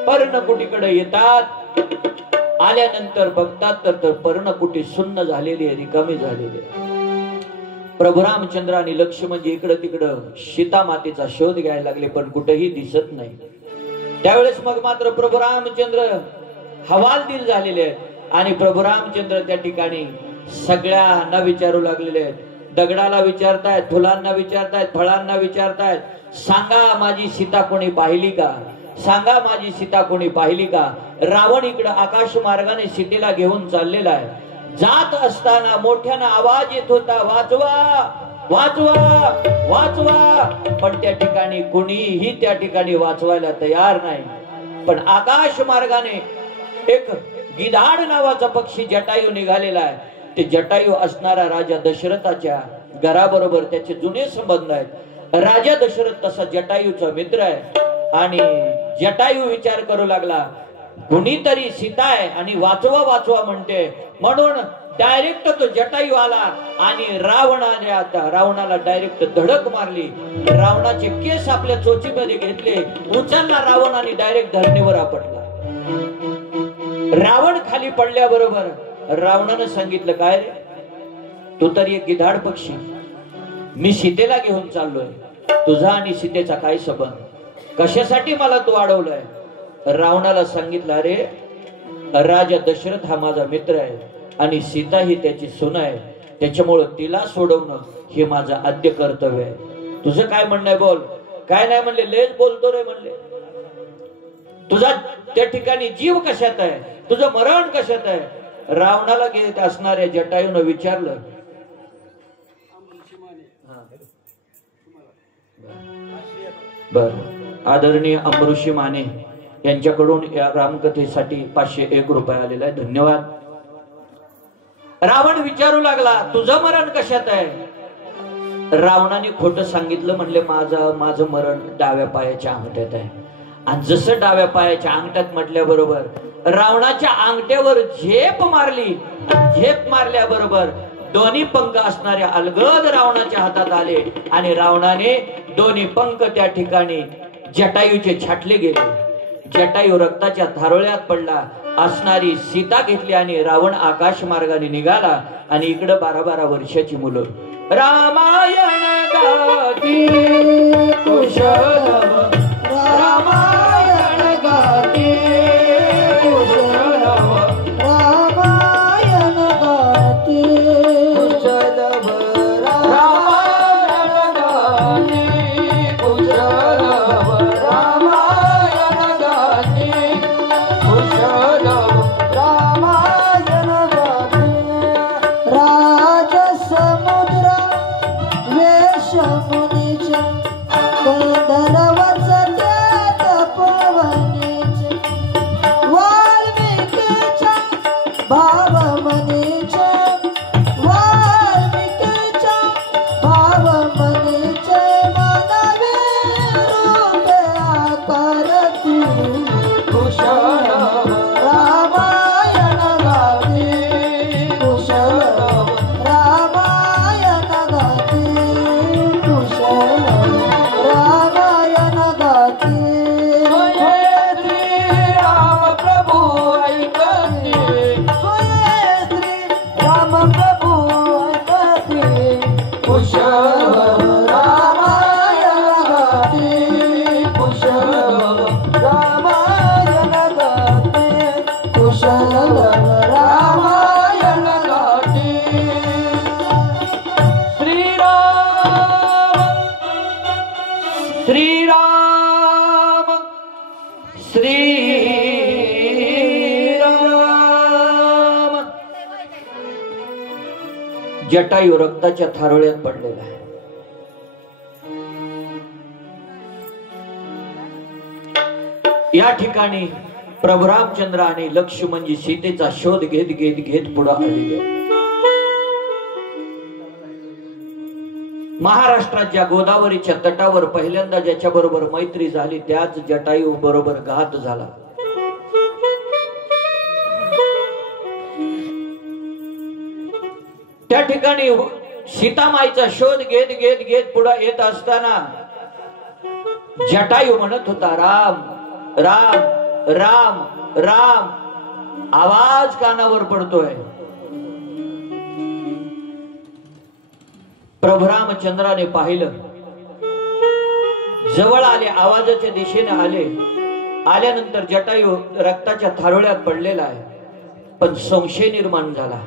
पर्णकुटीकडे येतात. आल्यानंतर बघतात तर पर्णकुटी सुन्न झालेली आहे, रिकामी झालेली आहे. प्रभू रामचंद्र आणि लक्ष्मणजी इकडं तिकडं सीता मातेचा शोध घ्यायला लागले पण कुठेही दिसत नाही. त्यावेळेस मग मात्र प्रभू रामचंद्र हवालदिल झालेले आहेत आणि प्रभू रामचंद्र त्या ठिकाणी सगळ्यांना विचारू लागलेले आहेत. दगडाला विचारतायत, फुलांना विचारतायत, फळांना विचारतायत, सांगा माझी सीता कोणी पाहिली का? सांगा माझी सीता कोणी पाहिली का? रावण इकडं आकाश मार्गाने सीतेला घेऊन चाललेला आहे. जात असताना मोठ्यानं आवाज येत होता, वाचवा वाचवा वाचवा. पण त्या ठिकाणी कुणीही त्या ठिकाणी वाचवायला तयार नाही. पण आकाश मार्गाने एक गिधाड नावाचा पक्षी जटायू निघालेला आहे. ते जटायू असणारा राजा दशरथाच्या घराबरोबर त्याचे जुने संबंध आहेत. राजा दशरथ तसा जटायूचा मित्र आहे. आणि जटायू विचार करू लागला, कुणीतरी सीता आहे आणि वाचवा वाचवा म्हणते, म्हणून डायरेक्ट तो जटायू आला आणि रावणाला डायरेक्ट धडक मारली. रावणाचे केस आपल्या चोचीमध्ये घेतले, उचलला रावण आणि डायरेक्ट धरणीवर आपटला. रावण खाली पडल्याबरोबर रावणानं सांगितलं, काय रे तू तर एक गिधाड पक्षी, मी सीतेला घेऊन चाललोय, तुझा आणि सीतेचा काय संबंध? कशासाठी मला तू अडवलंय? रावणाला सांगितलं, अरे राजा दशरथ हा माझा मित्र आहे आणि सीता ही त्याची सून आहे, त्याच्यामुळे तिला सोडवणं हे माझं आद्य कर्तव्य आहे. तुझं काय म्हणणं आहे बोल. काय नाही म्हणले, लेच बोलतो रे म्हणले. तुझा त्या ठिकाणी जीव कशात आहे, तुझं मरण कशात आहे? रावणाला घेत असणाऱ्या जटायूनं विचारलं. बर, आदरणीय अमृषी माने यांच्याकडून या रामकथेसाठी 501 रुपये आलेला आहे, धन्यवाद. रावण विचारू लागला, तुझं मरण कशात आहे? रावणाने खोटं सांगितलं, म्हणले माझं मरण डाव्या पायाच्या अंगठ्यात आहे. आणि जसं डाव्या पायाच्या अंगठ्यात म्हटल्याबरोबर रावणाच्या अंगठ्यावर झेप मारली. झेप मारल्याबरोबर दोन्ही पंख असणाऱ्या अलगद रावणाच्या हातात आले आणि रावणाने दोन्ही पंख त्या ठिकाणी जटायूचे छाटले गेले. जटायू रक्ताच्या थारोळ्यात पडला. असणारी सीता घेतली आणि रावण आकाश मार्गाने निघाला. आणि इकडं 12-12 वर्षाची मुलं रामायण गाती कुशल रामायण गाती कुशल रामायण गाती कुशल रामायण गाती कुशल रामायण गाती कुशल रामायण गाती राजसमुद्र वेशमुनीचे गंधर्वच त्यात पवनीचे वाल्मिकीच्या भावमनीचे वाल्मिकीच्या भावमनीचे मानवी रूपे आकारती कुशल रामायण गाती कुशल रामायण गाती कुशल रामायण गाती श्री राम प्रभु ऐकती श्री राम प्रभु ऐकती कुशल रामायण गाती कुशल रामायण गाती कुशल रामायण गाती श्रीराम श्रीराम. जटायू रक्ताच्या थारोळ्यात पडलेला आहे. या ठिकाणी प्रभू रामचंद्र आणि लक्ष्मणजी सीतेचा शोध घेत घेत घेत पुढे आलेले. महाराष्ट्रात ज्या गोदावरीच्या तटावर पहिल्यांदा ज्याच्या बरोबर मैत्री झाली त्याच जटायू बरोबर घात झाला. त्या ठिकाणी सीतामाईचा शोध घेत घेत घेत पुढे येत असताना जटायू म्हणत होता राम राम राम राम. आवाज कानावर पडतोय. प्रभू रामचंद्राने पाहिलं. जवळ आले. आवाजाच्या दिशेने आले. आल्यानंतर जटायू रक्ताच्या थारोळ्यात पडलेला आहे. पण संशय निर्माण झाला.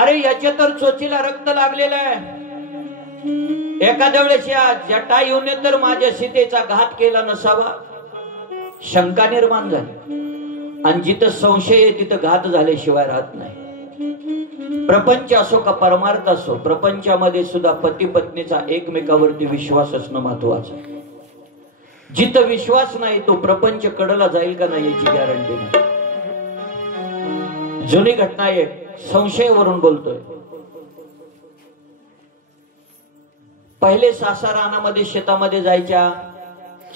अरे याच्या तर चोचीला रक्त लागलेलं आहे. एखाद्या वेळेस या जटायूने तर माझ्या सीतेचा घात केला नसावा. शंका निर्माण झाली. आणि जिथं संशय आहे तिथं घात झाल्याशिवाय राहत नाही. प्रपंच असो का परमार्थ असो, प्रपंचामध्ये सुद्धा पती पत्नीचा एकमेकावरती विश्वास असणं महत्वाचं आहे. जिथं विश्वास नाही तो प्रपंच कडला जाईल का नाही याची गॅरंटी नाही. जुनी घटना आहे. संशयावरून बोलतोय. पहिले सासा रानामध्ये शेतामध्ये जायच्या.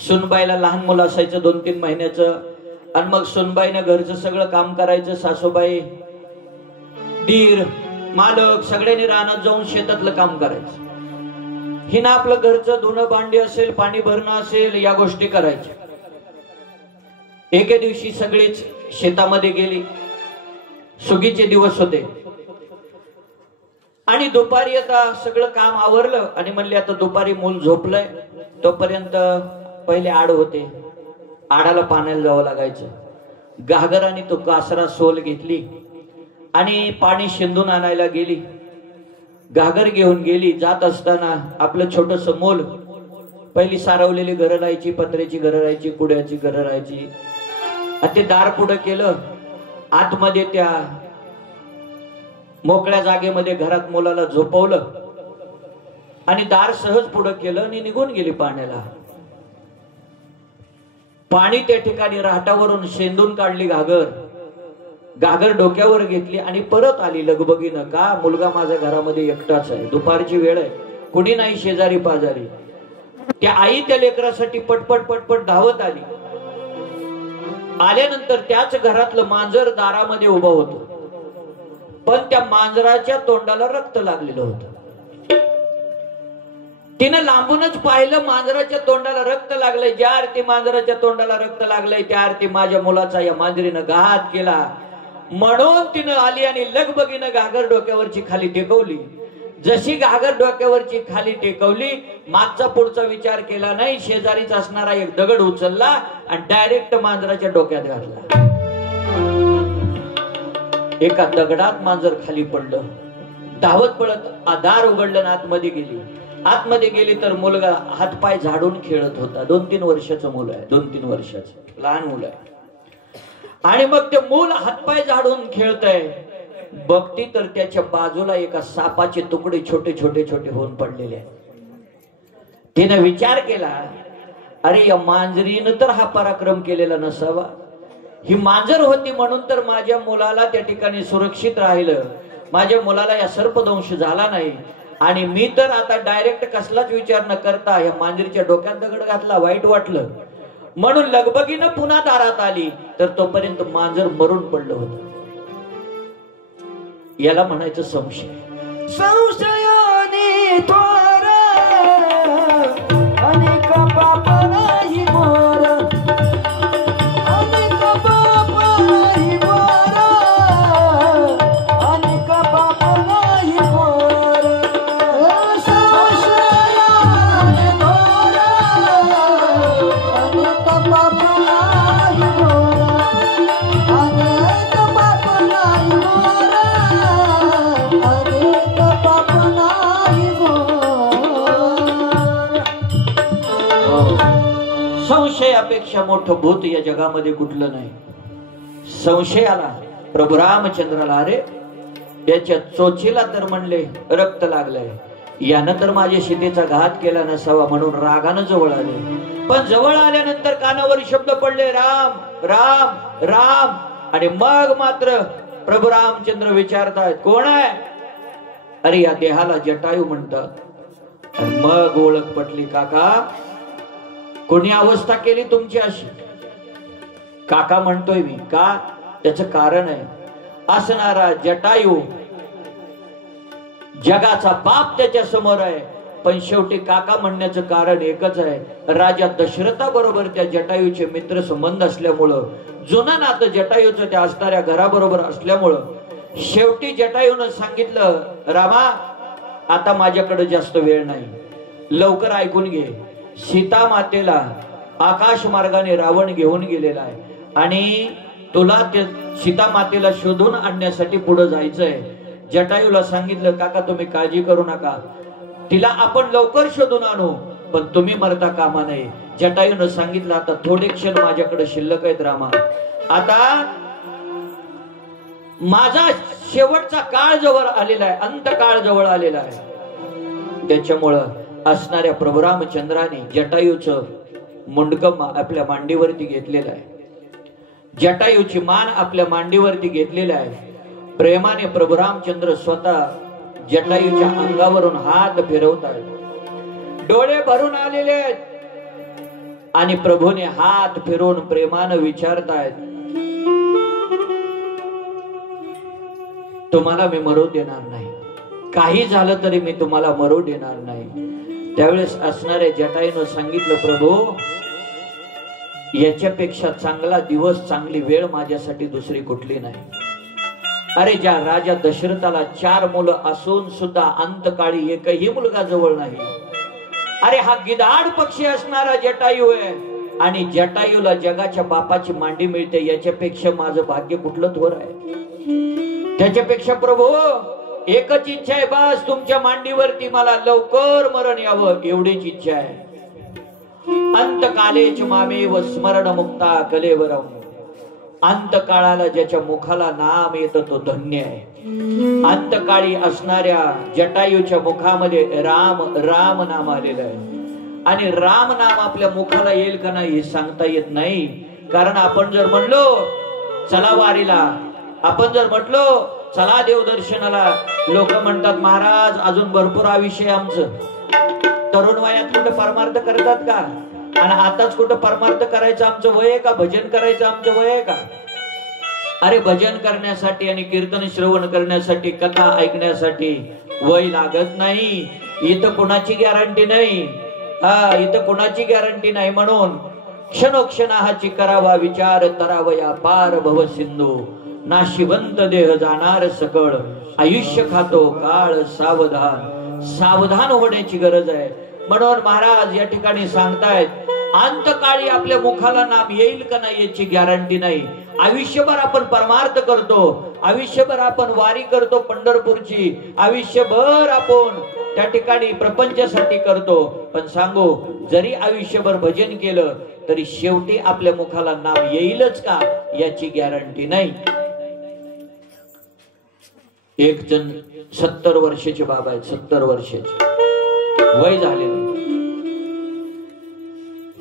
सुनबाईला लहान मुलं असायचं 2-3 महिन्याचं. आणि मग सुनबाईने घरचं सगळं काम करायचं. सासूबाई दीर मालक सगळ्यांनी रानात जाऊन शेतातलं काम करायचं. हिनं आपलं घरचं धुणं भांडी असेल, पाणी भरणं असेल, या गोष्टी करायच्या. एके दिवशी सगळीच शेतामध्ये गेली. सुगीचे दिवस होते. आणि दुपारी आता सगळं काम आवरलं आणि म्हणले आता दुपारी मूल झोपलंय. तोपर्यंत पहिले आड होते. आडाला पाण्याला जावं लागायचं. घागराने तो कासरा सोल घेतली आणि पाणी शिंदून आणायला गेली. घागर घेऊन गेली. जात असताना आपलं छोटस मोल, पहिली सारवलेली घरं राहायची, पत्र्याची घरं राहायची, कुड्याची घरं राहायची. ते दार पुढं केलं. आतमध्ये त्या मोकळ्या जागेमध्ये घरात मुलाला झोपवलं आणि दार सहज पुढं केलं आणि निघून गेली पाण्याला. पाणी त्या ठिकाणी राहटावरून शेंदून काढली घागर. घागर डोक्यावर घेतली आणि परत आली लगबगीनं. का मुलगा माझ्या घरामध्ये एकटाच आहे, दुपारची वेळ आहे, कुणी नाही शेजारी पाजारी. त्या आई त्या लेकरासाठी पटपट पटपट धावत आली. आल्यानंतर त्याच घरातलं मांजर दारामध्ये उभं होतं. पण त्या मांजराच्या तोंडाला रक्त लागलेलं होतं. तिनं लांबूनच पाहिलं, मांजराच्या तोंडाला रक्त लागलंय. ज्या अर्थी मांजराच्या तोंडाला रक्त लागलंय त्या अर्थी माझ्या मुलाचा या मांजरीनं घात केला. म्हणून तिनं आली आणि लगबगीनं घागर डोक्यावरची खाली टेकवली. जशी घागर डोक्यावरची खाली टेकवली, मागचा पुढचा विचार केला नाही. शेजारीच असणारा एक दगड उचलला आणि डायरेक्ट मांजराच्या डोक्यात घातला. एका दगडात मांजर खाली पडलं. धावत पळत दार उघडलं, आतमध्ये गेली. आतमध्ये गेली तर मुलगा हातपाय झाडून खेळत होता. 2-3 वर्षाचं मुलं आहे, 2-3 वर्षाचं लहान मुलं आहे. आणि मग ते मूल हातपाय झाडून खेळतय. बघती तर त्याच्या बाजूला एका सापाचे तुकडे छोटे छोटे छोटे होऊन पडलेले आहेत. तिने विचार केला, अरे या मांजरीनं तर हा पराक्रम केलेला नसावा. ही मांजर होती म्हणून तर माझ्या मुलाला त्या ठिकाणी सुरक्षित राहिलं, माझ्या मुलाला या सर्पदंश झाला नाही. आणि मी तर आता डायरेक्ट कसलाच विचार न करता या मांजरीच्या डोक्यात दगड घातला. वाईट वाटलं म्हणून लगबगीनं पुन्हा दारात आली तर तोपर्यंत मांजर मरून पडलं होतं. याला म्हणायचं संशय. संशयाने थोर अनेक पाप नाही मोर, अनेक पाप नाही मोर, अनेक पाप नाही मोर. संशयाने थोर अनेक पाप नाही मोर, अनेक पाप नाही मोर, अनेक पाप नाही मोर. संशयापेक्षा मोठं भूत या जगामध्ये कुठलं नाही. संशयाला प्रभू रामचंद्राला, अरे याच्या चोचीला तर म्हणले रक्त लागलंय, यानं तर माझ्या सीतेचा घात केला नसावा म्हणून रागानं जवळ आले. पण जवळ आल्यानंतर कानावर शब्द पडले, राम राम राम. आणि मग मात्र प्रभू रामचंद्र विचारतायत, कोण आहे? अरे या देहाला जटायू म्हणतात. आणि मग ओळख पटली, काका कोणी अवस्था केली तुमची अशी? काका म्हणतोय मी का? त्याचं कारण आहे, असणारा जटायू जगाचा बाप त्याच्या समोर आहे. पण शेवटी काका म्हणण्याचं कारण एकच आहे, राजा दशरथा बरोबर त्या जटायूचे मित्र संबंध असल्यामुळं, जुनं नातं जटायूचं त्या असणाऱ्या घराबरोबर असल्यामुळं शेवटी जटायूनं सांगितलं, रामा आता माझ्याकडे जास्त वेळ नाही, लवकर ऐकून घे. सीता मातेला आकाश मार्गाने रावण घेऊन गेलेला आहे आणि तुला ते सीता मातेला शोधून आणण्यासाठी पुढे जायचंय. जटायूला सांगितलं, काका तुम्ही काळजी करू नका, तिला आपण लवकर शोधून आणू, पण तुम्ही मरता कामा नये. जटायूनं सांगितलं, आता थोडे क्षण माझ्याकडे शिल्लक आहेत रामा, आता माझा शेवटचा काळ जवळ आलेला आहे, अंतकाळ जवळ आलेला आहे. त्याच्यामुळं असणाऱ्या प्रभू रामचंद्राने जटायूचं मुंडकं आपल्या मांडीवरती घेतलेलं आहे, जटायूची मान आपल्या मांडीवरती घेतलेला आहे. प्रेमाने प्रभू रामचंद्र स्वतः जटायूच्या अंगावरून हात फिरवतात, डोळे भरून आलेले आहेत आणि प्रभूने हात फिरवून प्रेमानं विचारतायत, तुम्हाला मी मरू देणार नाही, काही झालं तरी मी तुम्हाला मरू देणार नाही. त्यावेळेस असणाऱ्या जटायूनं सांगितलं, प्रभू याच्यापेक्षा चांगला दिवस, चांगली वेळ माझ्यासाठी दुसरी कुठली नाही. अरे ज्या राजा दशरथाला 4 मुलं असून सुद्धा अंतकाळी एकही मुलगा जवळ नाही, अरे हा गिधाड पक्षी असणारा जटायू आहे आणि जटायूला जगाच्या बापाची मांडी मिळते, याच्यापेक्षा माझं भाग्य कुठलं थोर आहे? त्याच्यापेक्षा प्रभू एकच इच्छा आहे, बस तुमच्या मांडीवरती मला लवकर मरण यावं, एवढीच इच्छा आहे. अंतकालेच मामेव स्मरण मुक्ता कलेवरम. अंतकाळाला ज्याच्या मुखाला नाम येतं तो धन्य आहे. अंतकाळी असणाऱ्या जटायूच्या मुखामध्ये राम राम नाम आलेलं आहे आणि राम नाम आपल्या मुखाला येईल का नाही हे सांगता येत नाही. कारण आपण जर म्हणलो चला वारीला, आपण जर म्हटलो चला देवदर्शनाला, लोक म्हणतात महाराज अजून भरपूर आयुष्य आमचं. तरुण वयात कुठं परमार्थ करतात का? आणि आताच कुठं परमार्थ करायचं आमचं वय आहे का? भजन करायचं आमचं वय आहे का? अरे भजन करण्यासाठी आणि कीर्तन श्रवण करण्यासाठी, कथा ऐकण्यासाठी वय लागत नाही. इथं कोणाची गॅरंटी नाही. इथं कोणाची गॅरंटी नाही. म्हणून क्षणोक्षणाची करावा विचार, तरावया पार भव सिंधू. नाशिवंत देह जाणार सकळ, आयुष्य खातो काळ सावधान. सावधान होण्याची गरज आहे. म्हणून महाराज या ठिकाणी सांगतायत, अंतकाळी आपल्या मुखाला नाम येईल का नाही याची गॅरंटी नाही. आयुष्यभर आपण परमार्थ करतो, आयुष्यभर आपण वारी करतो पंढरपूरची, आयुष्यभर आपण त्या ठिकाणी प्रपंचासाठी करतो. पण सांगू, जरी आयुष्यभर भजन केलं तरी शेवटी आपल्या मुखाला नाम येईलच का याची गॅरंटी नाही. एक जण 70 वर्षाचे बाबा आहेत, 70 वर्षाचे वय झालेले,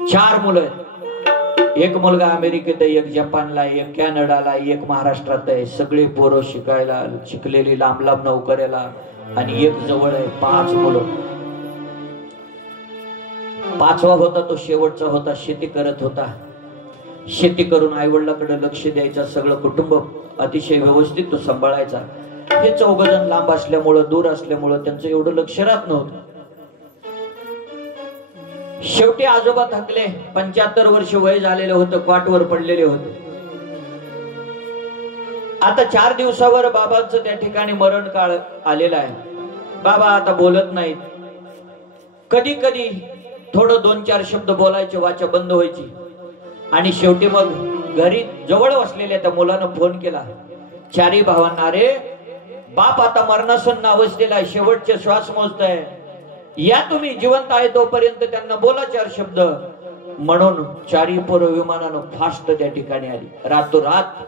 4 मुलं आहेत. एक मुलगा अमेरिकेत आहे, एक जपानला आहे, एक कॅनडाला आहे, एक महाराष्ट्रात आहे. सगळे पोरं शिकायला शिकलेली, लांब लांब नोकऱ्याला. आणि एक जवळ आहे, 5 मुलं. 5वा होता तो शेवटचा होता, शेती करत होता. शेती करून आईवडिलांकडे लक्ष द्यायचं, सगळं कुटुंब अतिशय व्यवस्थित तो सांभाळायचा. हे 4 जण लांब असल्यामुळं, दूर असल्यामुळं त्यांचं एवढं लक्ष राहत नव्हतं. शेवटी आजोबा थकले, 75 वर्ष वय झालेलं होतं, क्वाटवर पडलेले होते. आता 4 दिवसावर बाबांचं त्या ठिकाणी मरण काळ आलेला आहे. बाबा आता बोलत नाहीत. कधी कधी थोडं 2-4 शब्द बोलायचे, वाचा बंद व्हायची. आणि शेवटी मग घरी जवळ बसलेल्या त्या मुलानं फोन केला 4ही भावांना, अरे बाप आता मरणासन्न अवस्थेला आहे, शेवटचे श्वास मोजताय, या तुम्ही जिवंत आहे तोपर्यंत त्यांना बोला 4 शब्द. म्हणून 4ही पोरं विमानानं फास्ट त्या ठिकाणी आली. रातोरात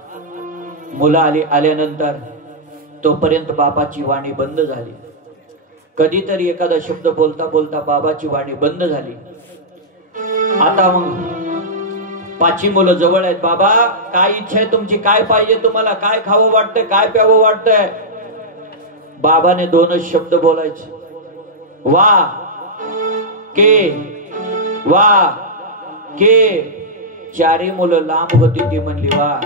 मुलं आली. आल्यानंतर तोपर्यंत बाबाची वाणी बंद झाली. कधीतरी एखादा शब्द बोलता बोलता बाबाची वाणी बंद झाली. आता मग 5ही मुलं जवळ आहेत. बाबा काय इच्छा आहे तुमची, काय पाहिजे तुम्हाला, काय खावं वाटतंय, काय प्यावं वाटतंय. बाबाने 2च शब्द बोलायचे, वा के वा के. 4ही मुलं लांब होती, ती म्हणली वा.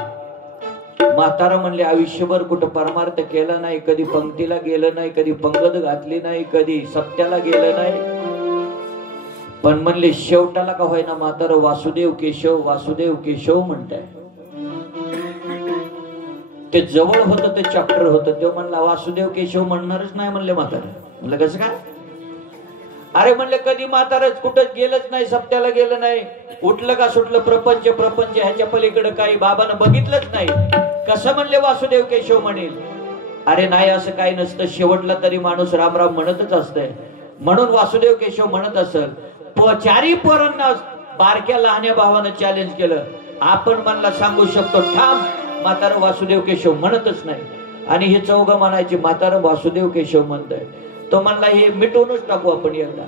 म्हातारा म्हणले आयुष्यभर कुठं परमार्थ केला नाही, कधी पंक्तीला गेलं नाही, कधी पंगत घातली नाही, कधी सप्त्याला गेलं नाही. पण म्हणले शेवटाला का होईना म्हातारा वासुदेव केशव वासुदेव केशव म्हणताय. ते जवळ होतं, ते चॅप्टर होतं. तो म्हणला वासुदेव केशव म्हणणारच नाही म्हणले म्हातारा. म्हणलं कसं काय. अरे म्हणले कधी म्हातारच कुठं गेलंच नाही, सप्त्याला गेलं नाही, उठलं का सुटलं प्रपंच प्रपंच, ह्याच्या पलीकडे काही बाबानं बघितलंच नाही. कसं म्हणले वासुदेव केशव म्हणेल. अरे नाही, असं काही नसतं, शेवटला तरी माणूस राम राम म्हणतच असतंय. म्हणून वासुदेव केशव म्हणत असेल. 4ही पोरांना बारक्या लहान्या भावानं चॅलेंज केलं. आपण म्हणला सांगू शकतो ठाम, म्हातारा वासुदेव केशव म्हणतच नाही. आणि हे 4 म्हणायचे म्हातारा वासुदेव केशव म्हणताय. तो म्हणला हे मिटवूनच टाकू आपण एकदा.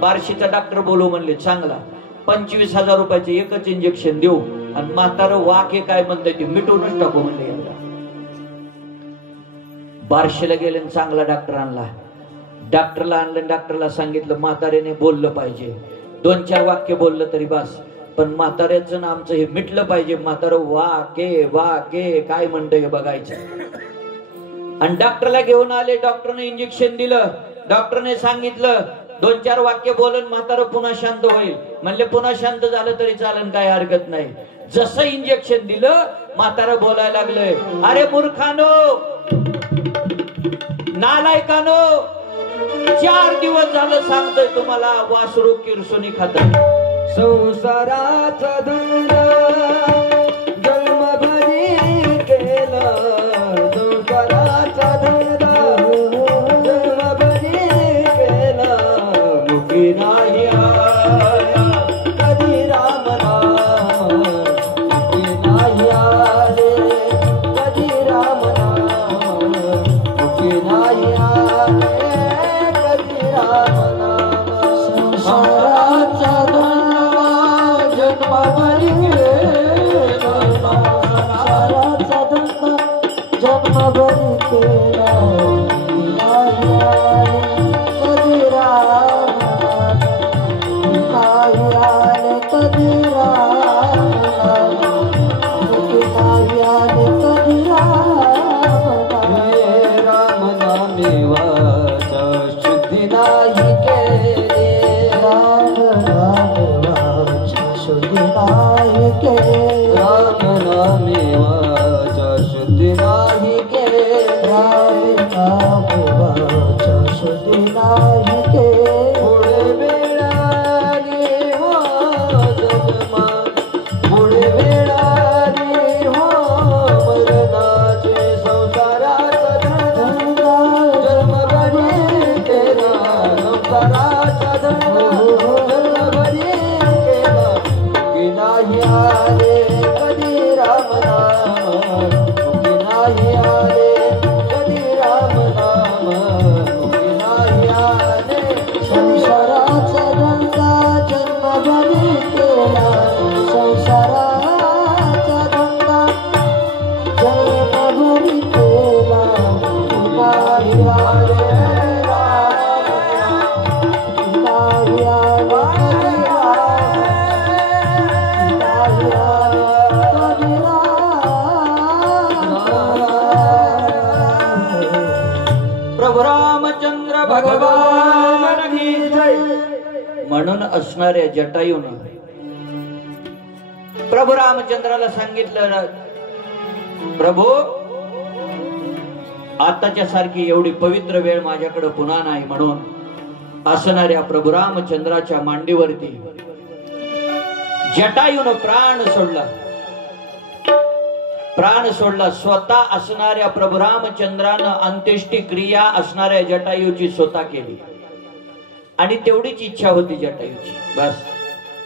बार्शीचा डॉक्टर बोलू म्हणले, चांगला 25,000 रुपयाचे एकच इंजेक्शन देऊ आणि म्हातारा वाक हे काय म्हणताय ते मिटवूनच टाकू म्हणले एकदा. बार्शीला गेले, चांगला डॉक्टर आणला. डॉक्टरला आणलं, डॉक्टरला सांगितलं म्हाताऱ्याने बोललं पाहिजे, 2-4 वाक्य बोललं तरी बस, पण म्हाताऱ्याचं ना आमचं हे मिटलं पाहिजे. म्हातारं वा के काय म्हणतं हे बघायचं. आणि डॉक्टरला घेऊन आले. डॉक्टरने इंजेक्शन दिलं. डॉक्टरने सांगितलं 2-4 वाक्य बोलून म्हातारं पुन्हा शांत होईल. म्हणले पुन्हा शांत झालं तरी चालेल, काय हरकत नाही. जसं इंजेक्शन दिलं म्हातारं बोलायला लागलंय, अरे मूर्खानो नालायकानो, 4 दिवस झालं सांगतोय तुम्हाला वासरू किरसुनी खातं. संसाराचा धंदा जन्मभरी केला, संसाराचा धंदा जन्मभरी केला, मुखी नाही आया कधी राम नाम, मुखी नाही आले कधी राम नाम, मुखी नाही आले कधी राम नाम. संसाराचा जन्मभरी केला, संसाराचा धंदा जन्मभरी केला, कधी राम नाही आले कधी राम, नाही आले कधी शुद्धी नाही केली राम नामे वाचा शुद्धी नाही केली राम नामे वाचा शुद्धी नाही केली पुढे वेळाने हो जन्मा पुढे वेळाने हो मरणाचे संसाराचा धंदा जन्मभरी केला संसाराचा धंदा जन्मभरी केला की नाही आले कधी राम नाम की नाही आले कधी राम नाम की नाही आले संसाराचा धंदा जन्मभरी केला संसाराचा धंदा जन्मभरी केला नाही आले नाही आले नाही आले प्रभू रामचंद्र भगवान की जय. म्हणून असणाऱ्या जटायून प्रभू रामचंद्राला सांगितलं, प्रभू आताच्या सारखी एवढी पवित्र वेळ माझ्याकडे पुन्हा नाही. म्हणून असणाऱ्या प्रभू रामचंद्राच्या मांडीवरती जटायून प्राण सोडला. प्राण सोडला. स्वतः असणाऱ्या प्रभू रामचंद्रानं अंत्येष्टी क्रिया असणाऱ्या जटायूची स्वतः केली. आणि तेवढीच इच्छा होती जटायूची, बस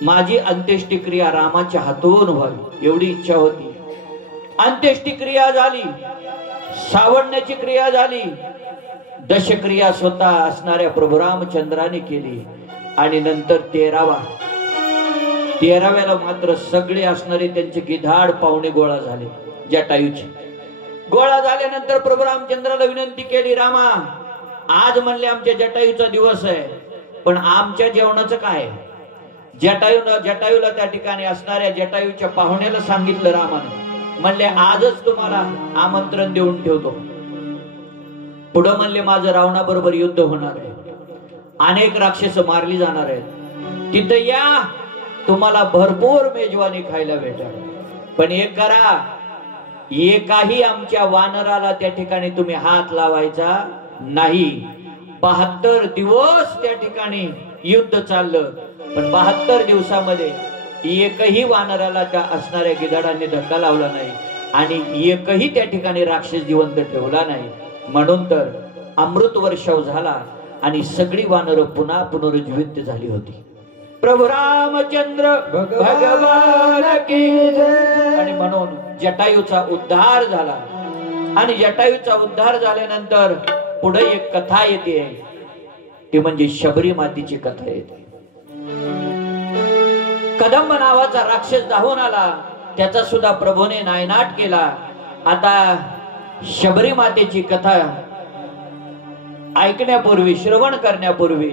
माझी अंत्येष्टी क्रिया रामाच्या हातून व्हावी एवढी इच्छा होती. अंत्येष्टी क्रिया झाली, सावरण्याची क्रिया झाली, दशक्रिया स्वतः असणाऱ्या प्रभू रामचंद्राने केली. आणि नंतर 13व्याला मात्र सगळे असणारे त्यांचे गिधाड पाहुणे गोळा झाले. जटायूचे गोळा झाल्यानंतर प्रभू रामचंद्राला विनंती केली, रामा आज म्हणले आमच्या जटायूचा दिवस आहे, पण आमच्या जेवणाचं काय? जटायूला त्या ठिकाणी असणाऱ्या जटायूच्या पाहुण्याला सांगितलं रामाने, म्हणले आजच तुम्हाला आमंत्रण देऊन ठेवतो. पुढं म्हणले माझं रावणाबरोबर युद्ध होणार आहे, अनेक राक्षस मारली जाणार आहेत, तिथं या तुम्हाला भरपूर मेजवानी खायला भेटेल. पण एक करा, एकाही आमच्या वानराला त्या ठिकाणी तुम्ही हात लावायचा नाही. 72 दिवस त्या ठिकाणी युद्ध चाललं, पण 72 दिवसामध्ये एकही वानराला त्या असणाऱ्या गिधाडांनी धक्का लावला नाही आणि एकही त्या ठिकाणी राक्षस जिवंत ठेवला नाही. म्हणून तर अमृत वर्षाव झाला आणि सगळी वानरं पुन्हा पुनरुज्जीवित झाली होती. प्रभू रामचंद्र भगवान की जय. आणि म्हणून जटायूचा उद्धार झाला. आणि जटायूचा उद्धार झाल्यानंतर पुढे एक कथा येते, ती म्हणजे शबरी मातीची कथा येते. कदंब नावाचा राक्षस धावून आला, त्याचा सुद्धा प्रभूने नायनाट केला. आता शबरी मातेची कथा ऐकण्यापूर्वी, श्रवण करण्यापूर्वी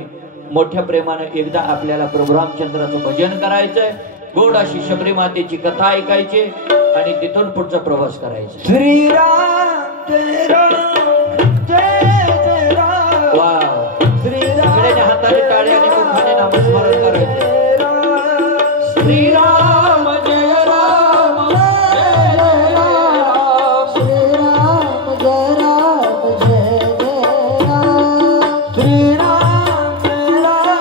मोठ्या प्रेमाने एकदा आपल्याला प्रभू रामचंद्राचं भजन करायचंय, गोड अशी शबरी मातेची कथा ऐकायची आणि तिथून पुढचा प्रवास करायचा. श्रीराम जय राम जय जय राम. वा, सगळ्यांनी हाताने टाळ्या आणि मुखाने नामस्मरण करायचे. श्रीराम जय राम जय जय राम. श्रीराम जय राम जय जय राम. श्रीराम जय राम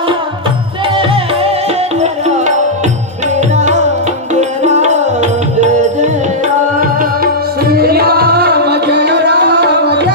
जय जय राम. श्रीराम जय राम जय जय राम. श्रीराम जय राम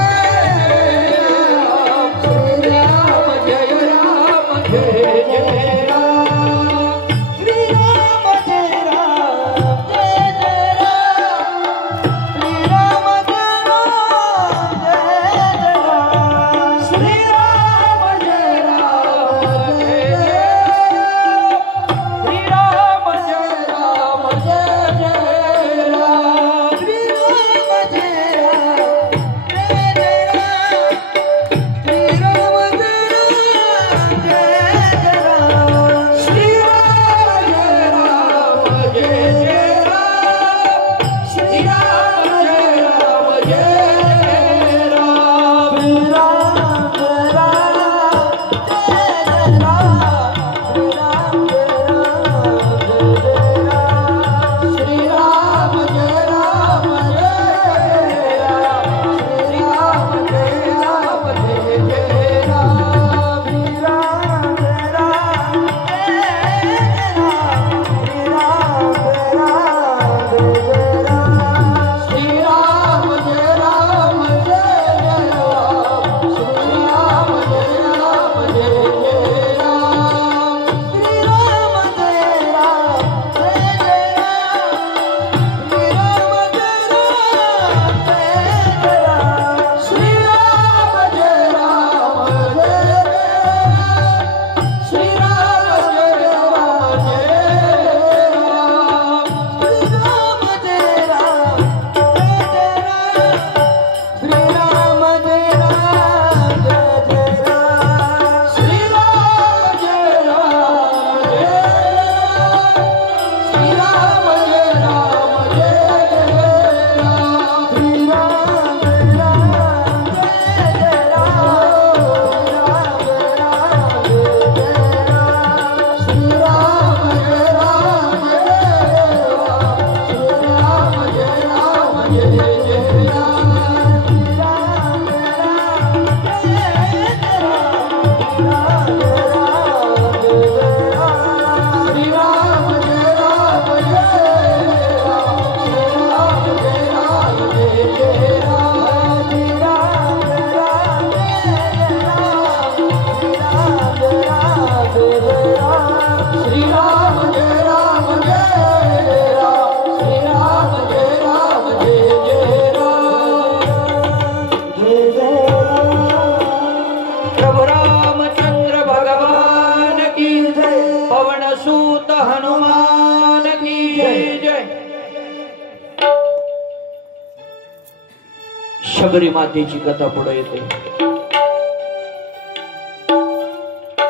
शबरी मातेची कथा पुढे येते.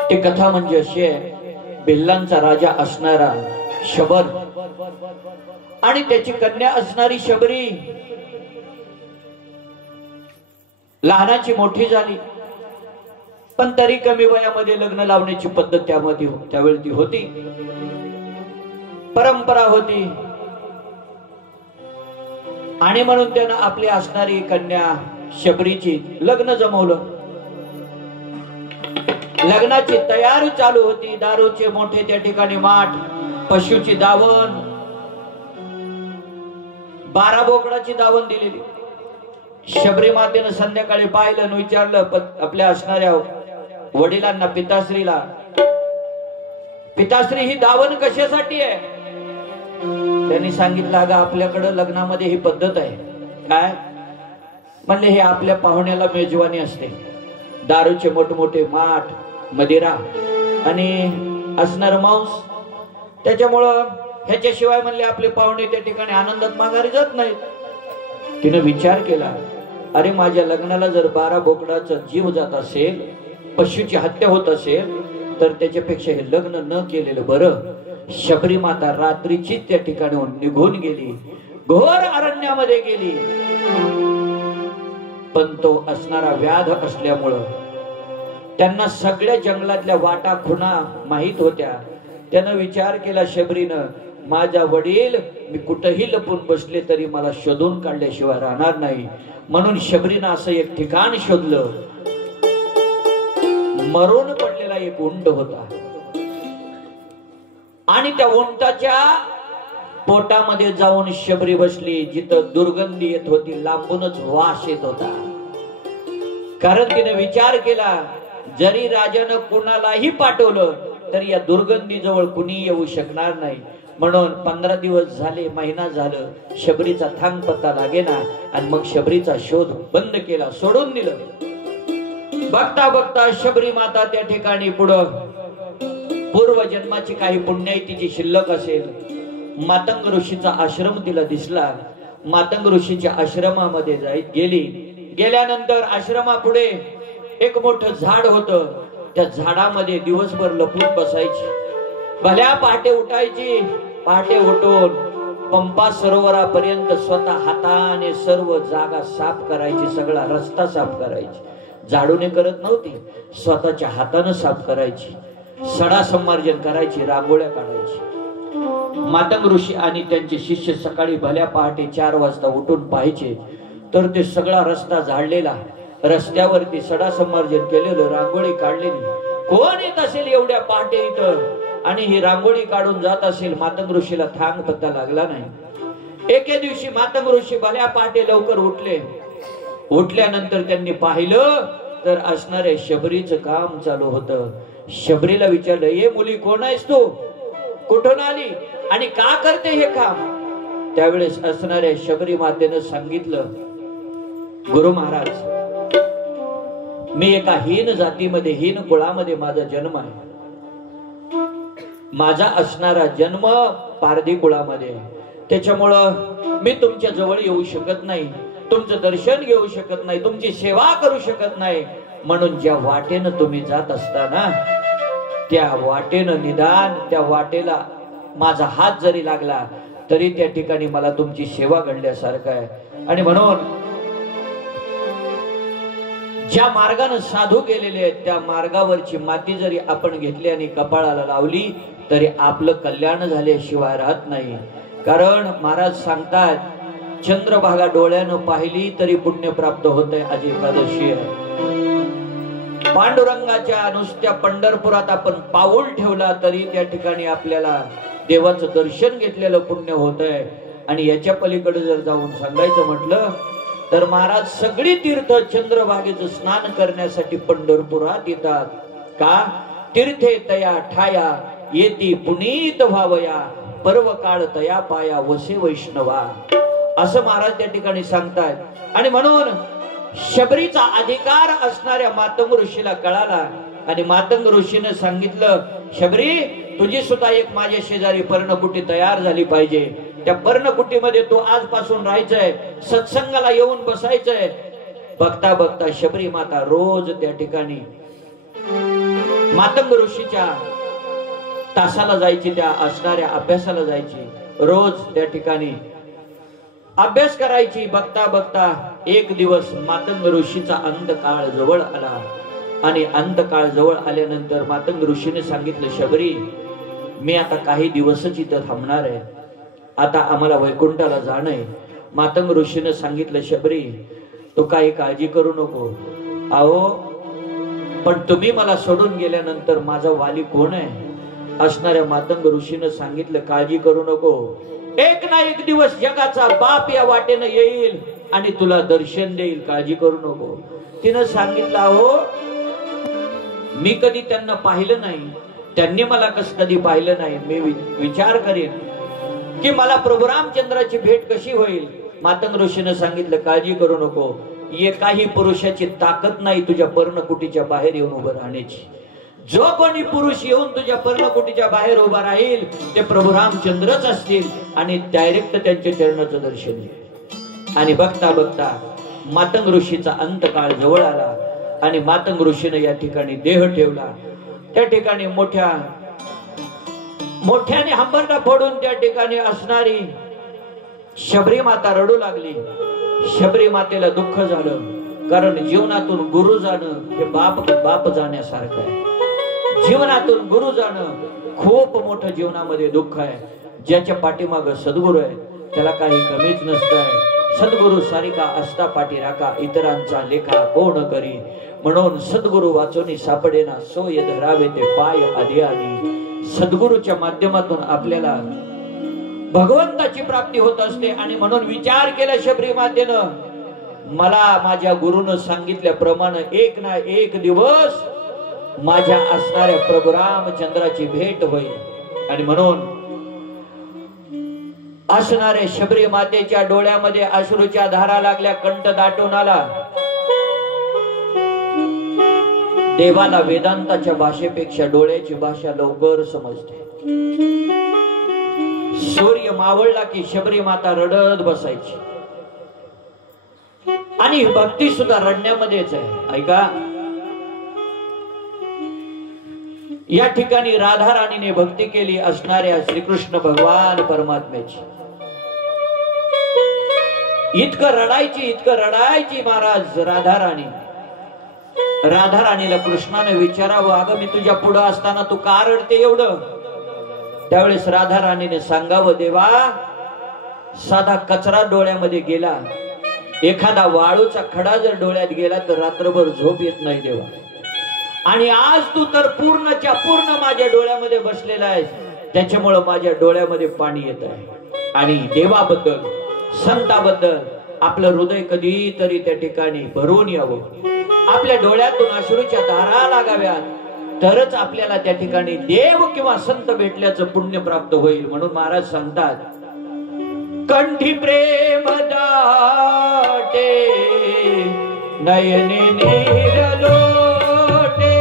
ती कथा म्हणजे अशी आहे, भिल्लांचा राजा असणारा शबर आणि त्याची कन्या असणारी शबरी लहानाची मोठी झाली, पण तरी कमी वयामध्ये लग्न लावण्याची पद्धत त्यामध्ये त्यावेळी ती होती, परंपरा होती. आणि म्हणून त्यानं आपली असणारी कन्या शबरीची लग्न जमवलं. लग्नाची तयारी चालू होती. दारूचे मोठे त्या ठिकाणी माठ, पशुची दावण, 12 बोकडाची दावण दिलेली. शबरी मातेनं संध्याकाळी पाहिलं आणि विचारलं आपल्या असणाऱ्या वडिलांना, पिताश्रीला, पिताश्री ही दावण कशासाठी आहे? त्यांनी सांगितलं, अगं आपल्याकडे लग्नामध्ये ही पद्धत आहे. काय म्हणले? हे आपल्या पाहुण्याला मेजवानी असते. दारूचे मोठमोठे माठ, मदिरा आणि असणार मांस, त्याच्यामुळं ह्याच्याशिवाय म्हणले आपले पाहुणे त्या ठिकाणी आनंदात माघारी जात नाहीत. तिने विचार केला, अरे माझ्या लग्नाला जर 12 बोकडाचा जीव जात असेल, पशुची हत्या होत असेल, तर त्याच्यापेक्षा हे लग्न न केलेलं बरं. शबरी माता रात्रीची त्या ठिकाणी निघून गेली, घोर अरण्यामध्ये गेली. पण तो असणारा व्याध असल्यामुळं त्यांना सगळ्या जंगलातल्या वाटा खुणा माहित होत्या. त्यानं विचार केला शबरीनं, माझा वडील मी कुठेही लपून बसले तरी मला शोधून काढल्याशिवाय राहणार नाही. म्हणून शबरीनं असं एक ठिकाण शोधलं. मरून पडलेला एक उंट होता आणि त्या उंटाच्या पोटामध्ये जाऊन शबरी बसली, जिथं दुर्गंधी येत होती, लांबूनच वास येत होता. कारण तिने विचार केला, जरी राजानं कुणालाही पाठवलं तरी या दुर्गंधी जवळ कुणी येऊ शकणार नाही. म्हणून 15 दिवस झाले, महिना झालं, शबरीचा थांग पत्ता लागेना. आणि मग शबरीचा शोध बंद केला, सोडून दिलं. बघता बघता शबरी माता त्या ठिकाणी पुढं पूर्व जन्माची काही पुण्याई जी शिल्लक असेल, मातंग ऋषीचा आश्रम तिला दिसला. मातंग ऋषीच्या आश्रमामध्ये गेली. गेल्यानंतर आश्रमापुढे एक मोठं झाड होतं. त्या झाडामध्ये दिवसभर लपून बसायची. भल्या पहाटे उठायची. पहाटे उठून पंपा सरोवरापर्यंत स्वतः हाताने सर्व जागा साफ करायची, सगळा रस्ता साफ करायची. झाडूने करत नव्हती, स्वतःच्या हाताने साफ करायची. सडा संमार्जन करायची, रांगोळ्या काढायची. मातंग ऋषी आणि त्यांचे शिष्य सकाळी भल्या पहाटे 4 वाजता उठून पाहायचे तर ते सगळा रस्ता झाडलेला, रस्त्यावरती सडा संमार्जन केलेलं, रांगोळी काढलेली. कोण येत असेल एवढ्या पहाटे इथं आणि ही रांगोळी काढून जात असेल? मातंग ऋषीला थांग पत्ता लागला नाही. एके दिवशी मातंग ऋषी भल्या पहाटे लवकर उठले. उठल्यानंतर त्यांनी पाहिलं तर असणाऱ्या शबरीचं काम चालू होतं. शबरीला विचारलं, ये मुली, कोण आहेस तू? कुठून आली आणि का करते हे काम? त्यावेळेस असणाऱ्या शबरी मातेनं सांगितलं, गुरु महाराज, मी एका हीन जातीमध्ये, हीन कुळामध्ये माझा जन्म आहे. माझा असणारा जन्म पारधी कुळामध्ये, त्याच्यामुळं मी तुमच्या जवळ येऊ शकत नाही, तुमचं दर्शन घेऊ शकत नाही, तुमची सेवा करू शकत नाही. म्हणून ज्या वाटेनं तुम्ही जात असताना त्या वाटेनं, निदान त्या वाटेला माझा हात जरी लागला तरी त्या ठिकाणी मला तुमची सेवा घडल्यासारखं आहे. आणि म्हणून ज्या मार्गाने साधू गेलेले आहेत त्या मार्गावरची माती जरी आपण घेतली आणि कपाळाला लावली तरी आपलं कल्याण झाल्याशिवाय राहत नाही. कारण महाराज सांगतात, चंद्रभागा डोळ्यानं पाहिली तरी पुण्य प्राप्त होतंय. आज एकादशी आहे. पांडुरंगाच्या नुसत्या पंढरपुरात आपण पाऊल ठेवला तरी त्या ठिकाणी आपल्याला देवाचं दर्शन घेतलेलं पुण्य होतंय. आणि याच्या पलीकडे जर जाऊन सांगायचं म्हटलं तर महाराज सगळी तीर्थ चंद्रभागेचं स्नान करण्यासाठी पंढरपुरात येतात. का? तीर्थे तया ठाया येती पुनीत व्हावया, पर्व काळ तया पाया वसे वैष्णवा, असं महाराज त्या ठिकाणी सांगतायत. आणि म्हणून शबरीचा अधिकार असणाऱ्या मातंग ऋषीला कळाला आणि मातंग ऋषीने सांगितलं, शबरी, तुझी सुद्धा एक माझ्या शेजारी पर्णकुटी तयार झाली पाहिजे. त्या पर्णकुटीमध्ये तू आजपासून राहायचंय, सत्संगाला येऊन बसायचंय. बघता बघता शबरी माता रोज त्या ठिकाणी मातंग ऋषीच्या तासाला जायची, त्या असणाऱ्या अभ्यासाला जायची, रोज त्या ठिकाणी अभ्यास करायची. बघता बघता एक दिवस मातंग ऋषीचा अंतकाळ जवळ आला आणि अंतकाळ जवळ आल्यानंतर मातंग ऋषीने सांगितलं, शबरी मी आता काही दिवसच इथं थांबणार आहे, आता आम्हाला वैकुंठाला जाणं आहे. मातंग ऋषीने सांगितलं, शबरी तू काही काळजी करू नको. अहो पण तुम्ही मला सोडून गेल्यानंतर माझा वाली कोण आहे? असणाऱ्या मातंग ऋषीने सांगितलं, काळजी करू नको, एक ना एक दिवस जगाचा बाप या वाटेनं येईल आणि तुला दर्शन देईल, काळजी करू नको. तिनं सांगितलं, अहो मी कधी त्यांना पाहिलं नाही, त्यांनी मला कसं कधी पाहिलं नाही, मी विचार करेन की मला प्रभू रामचंद्राची भेट कशी होईल. मातंग ऋषीने सांगितलं, काळजी करू नको, एकाही पुरुषाची ताकद नाही तुझ्या पर्णकुटीच्या बाहेर येऊन उभं राहण्याची. जो कोणी पुरुष येऊन तुझ्या पर्णकुटीच्या बाहेर उभा राहील ते प्रभू रामचंद्रच असतील आणि डायरेक्ट त्यांच्या चरणाचं दर्शन येईल. आणि बघता बघता मातंग ऋषीचा अंतकाळ जवळ आला आणि मातंग ऋषीने या ठिकाणी देह ठेवला. त्या ठिकाणी मोठ्याने हंबरडा फोडून त्या ठिकाणी असणारी शबरी माता रडू लागली. शबरी मातेला दुःख झालं, कारण जीवनातून गुरु जाणं हे बाप जाण्यासारखं आहे. जीवनातून गुरु जाणं खूप मोठं जीवनामध्ये दुःख आहे. ज्याच्या पाठीमाग सद्गुरु आहे त्याला काही कमीच नसतंय. सद्गुरु सारिका असता पाठी राखा, इतरांचा लेखा कोण करी. म्हणून सद्गुरु वाचोनी सापडेना, सोय धरावे ते पाय आधी आधी. सद्गुरूच्या माध्यमातून आपल्याला भगवंताची प्राप्ती होत असते. आणि म्हणून विचार केला शबरी मातेनं, मला माझ्या गुरुनं सांगितल्याप्रमाणे एक ना एक दिवस माझ्या असणाऱ्या प्रभू रामचंद्राची भेट होईल. आणि म्हणून असणाऱ्या शबरी मातेच्या डोळ्यामध्ये अश्रूच्या धारा लागल्या, कंठ दाटून आला. देवाला वेदांताच्या भाषेपेक्षा डोळ्याची भाषा लवकर समजते. सूर्य मावळला की शबरी माता रडत बसायची. आणि भक्ती सुद्धा रडण्यामध्येच आहे. ऐका, या ठिकाणी राधा राणीने भक्ती केली असणाऱ्या श्रीकृष्ण भगवान परमात्म्याची. इतकं रडायची महाराज राधा राणी. राधा राणीला कृष्णाने विचारावं, अगं मी तुझ्या पुढं असताना तू का रडते एवढं? त्यावेळेस राधा राणीने सांगावं, देवा साधा कचरा डोळ्यामध्ये गेला, एखादा वाळूचा खडा जर डोळ्यात गेला तर रात्रभर झोप येत नाही देवा. आणि आज तू तर पूर्णच्या पूर्ण माझ्या डोळ्यामध्ये बसलेला आहेस, त्याच्यामुळे माझ्या डोळ्यामध्ये पाणी येत आहे. आणि देवाबद्दल संताबद्दल आपलं हृदय कधीतरी त्या ठिकाणी भरून यावं. आपल्या डोळ्यातून अश्रूच्या धारा लागाव्यात, तरच आपल्याला त्या ठिकाणी देव किंवा संत भेटल्याचं पुण्य प्राप्त होईल. म्हणून महाराज सांगतात, कंठी प्रेम दाटे नयने नीर लोटे,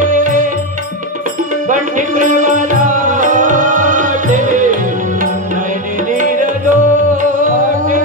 कंठी प्रेम दाटे नयने नीर लोटे,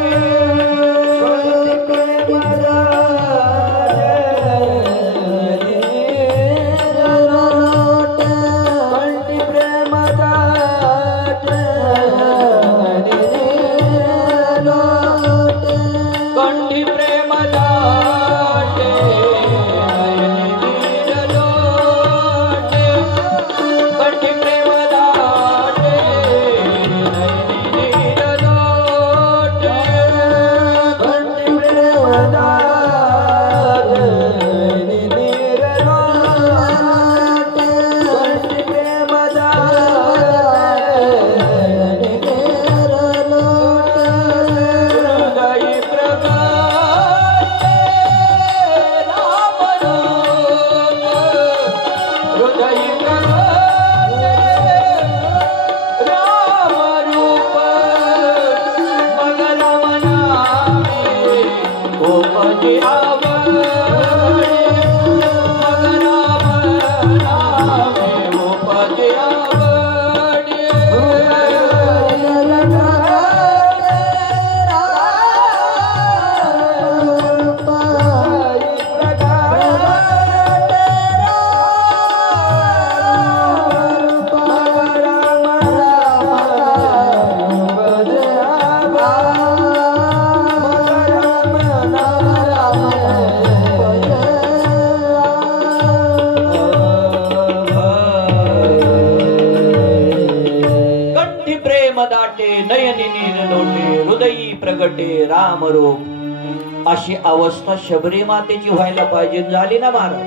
बुद्धी प्रेम दाटे नयनी नीर लोटे हृदयी प्रगटे राम रूप अशी अवस्था शबरी मातेची व्हायला पाहिजे. झाली ना महाराज?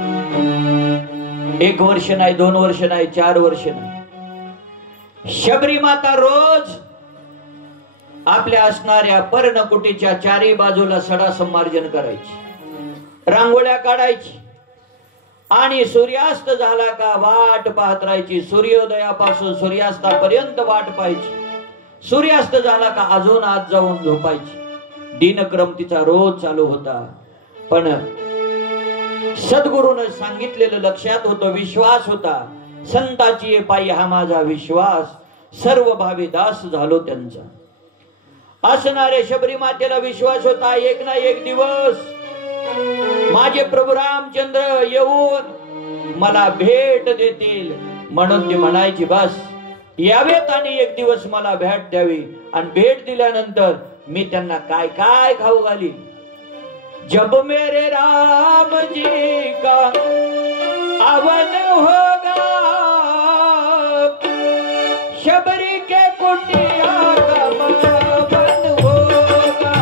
1 वर्ष नाही, 2 वर्ष नाही, 4 वर्ष नाही. शबरी माता रोज आपल्या असणाऱ्या पर्णकुटीच्या चारी बाजूला सडा संमार्जन करायची, रांगोळ्या काढायची आणि सूर्यास्त झाला का वाट पाहत राहायची. सूर्योदयापासून सूर्यास्तापर्यंत वाट पाहायची. सूर्यास्त झाला का अजून आत जाऊन झोपायची. दिनक्रम तिचा रोज चालू होता. पण सद्गुरूने सांगितलेलं लक्षात होतं, विश्वास होता. संताची पायी हा माझा विश्वास, सर्व भावी दास झालो त्यांचा. असणाऱ्या शबरी मातेला विश्वास होता, एक ना एक दिवस माझे प्रभू रामचंद्र येऊन मला भेट देतील. म्हणून ती म्हणायची, बस यावेत आणि एक दिवस मला भेट द्यावी. आणि भेट दिल्यानंतर मी त्यांना काय काय खाऊ घाली. जब मेरे राम जी का आवन होगा शबरी के कुटिया का मवन होगा.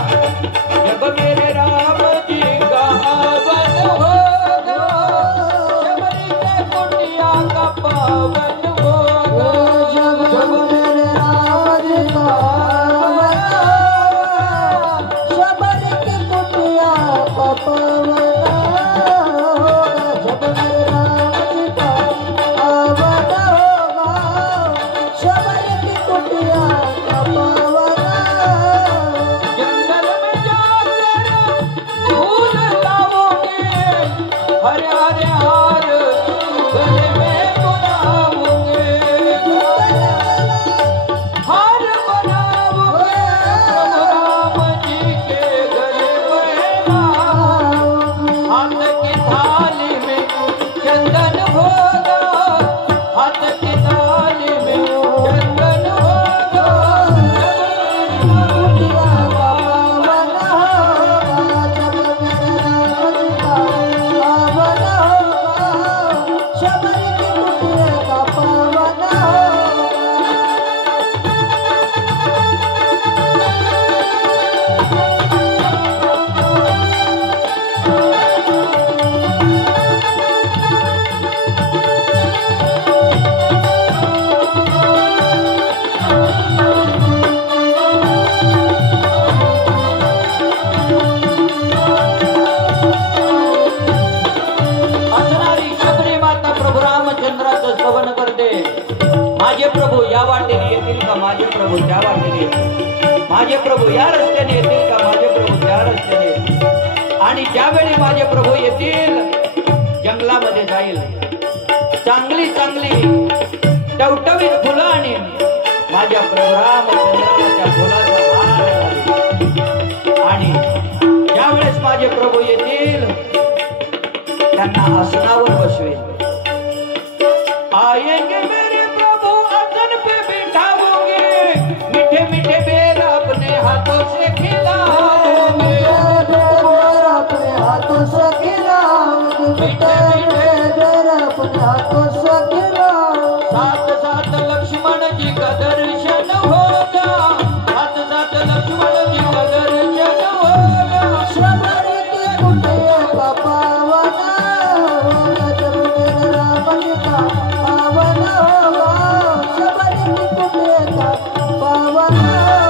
जब मेरे राम जी का आवन होगा शबरी के कुटिया का पावन होगा. जब मेरे राज का शबरी की कुटिया का पावन होगा. जब मेरे राज का आवन होगा शबरी की कुटिया का पावन होगा. जंगल में जाकर फूल लाओगे हरे हरे हार गले में बनाओगे. हार बनाओगे प्रभु राम जी के गले में. हाथ की थाली में चंदन होगा, हाथ की थाली में चंदन होगा. कुटिया का पावन होगा. जब मेरे राज का आवन होगा शबरी की कुटिया का पावन होगा. असणारी शबरी माता प्रभू रामचंद्राचं स्तवन करते. माझे प्रभू या वाटेने येतील का, माझे प्रभू त्या वाटेने येतील. माझे प्रभू या रस्त्याने येतील का, माझे प्रभू त्या रस्त्याने येतील. आणि ज्यावेळी माझे प्रभू येतील जंगलामध्ये जाईल, चांगली चांगली टवटवीत फुलं आणि माझ्या प्रभू रामचंद्राला त्या फुलाचा हार घालील. आणि ज्यावेळेस माझे प्रभू येतील त्यांना आसनावर बसवेल. आएंगे मेरे प्रभु आसन पे बिठाओगे, मीठे मीठे बेर अपने हाथों से खिलाओगे. अपने हाथों से खिलाओगे. मीठे मीठे बेर अपने हाथों से खिलाओगे. साथ साथ लक्ष्मण जी का दर्शन होगा, साथ साथ लक्ष्मण जी का दर्शन होगा. शबरी की कुटिया का पावन होगा. जब मेरे राम जी का आवन होगा शबरी की कुटिया का पावन होगा.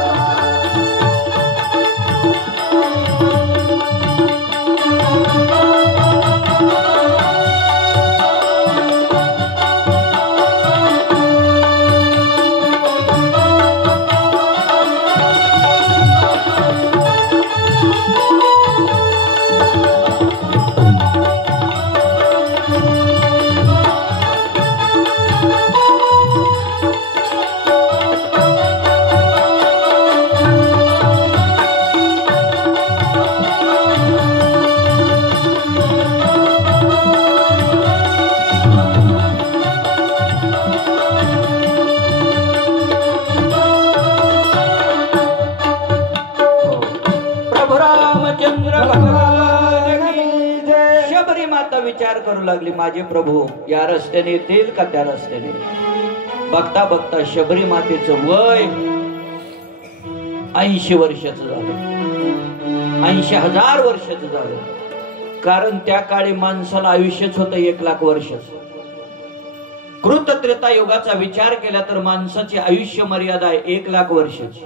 प्रभू रामचंद्र भगवान की जय. शबरी माता विचार करू लागली, माझे प्रभू या रस्त्याने येतील का त्या रस्त्याने. बघता बघता शबरी मातेचं वय 80 वर्षाचं झालं, 80,000 वर्षाचं झालं. कारण त्या काळी माणसाला आयुष्यच होतं 1,00,000 वर्षाचं. कृत त्रेता युगाचा विचार केला तर माणसाची आयुष्य मर्यादा आहे 1,00,000 वर्षाची.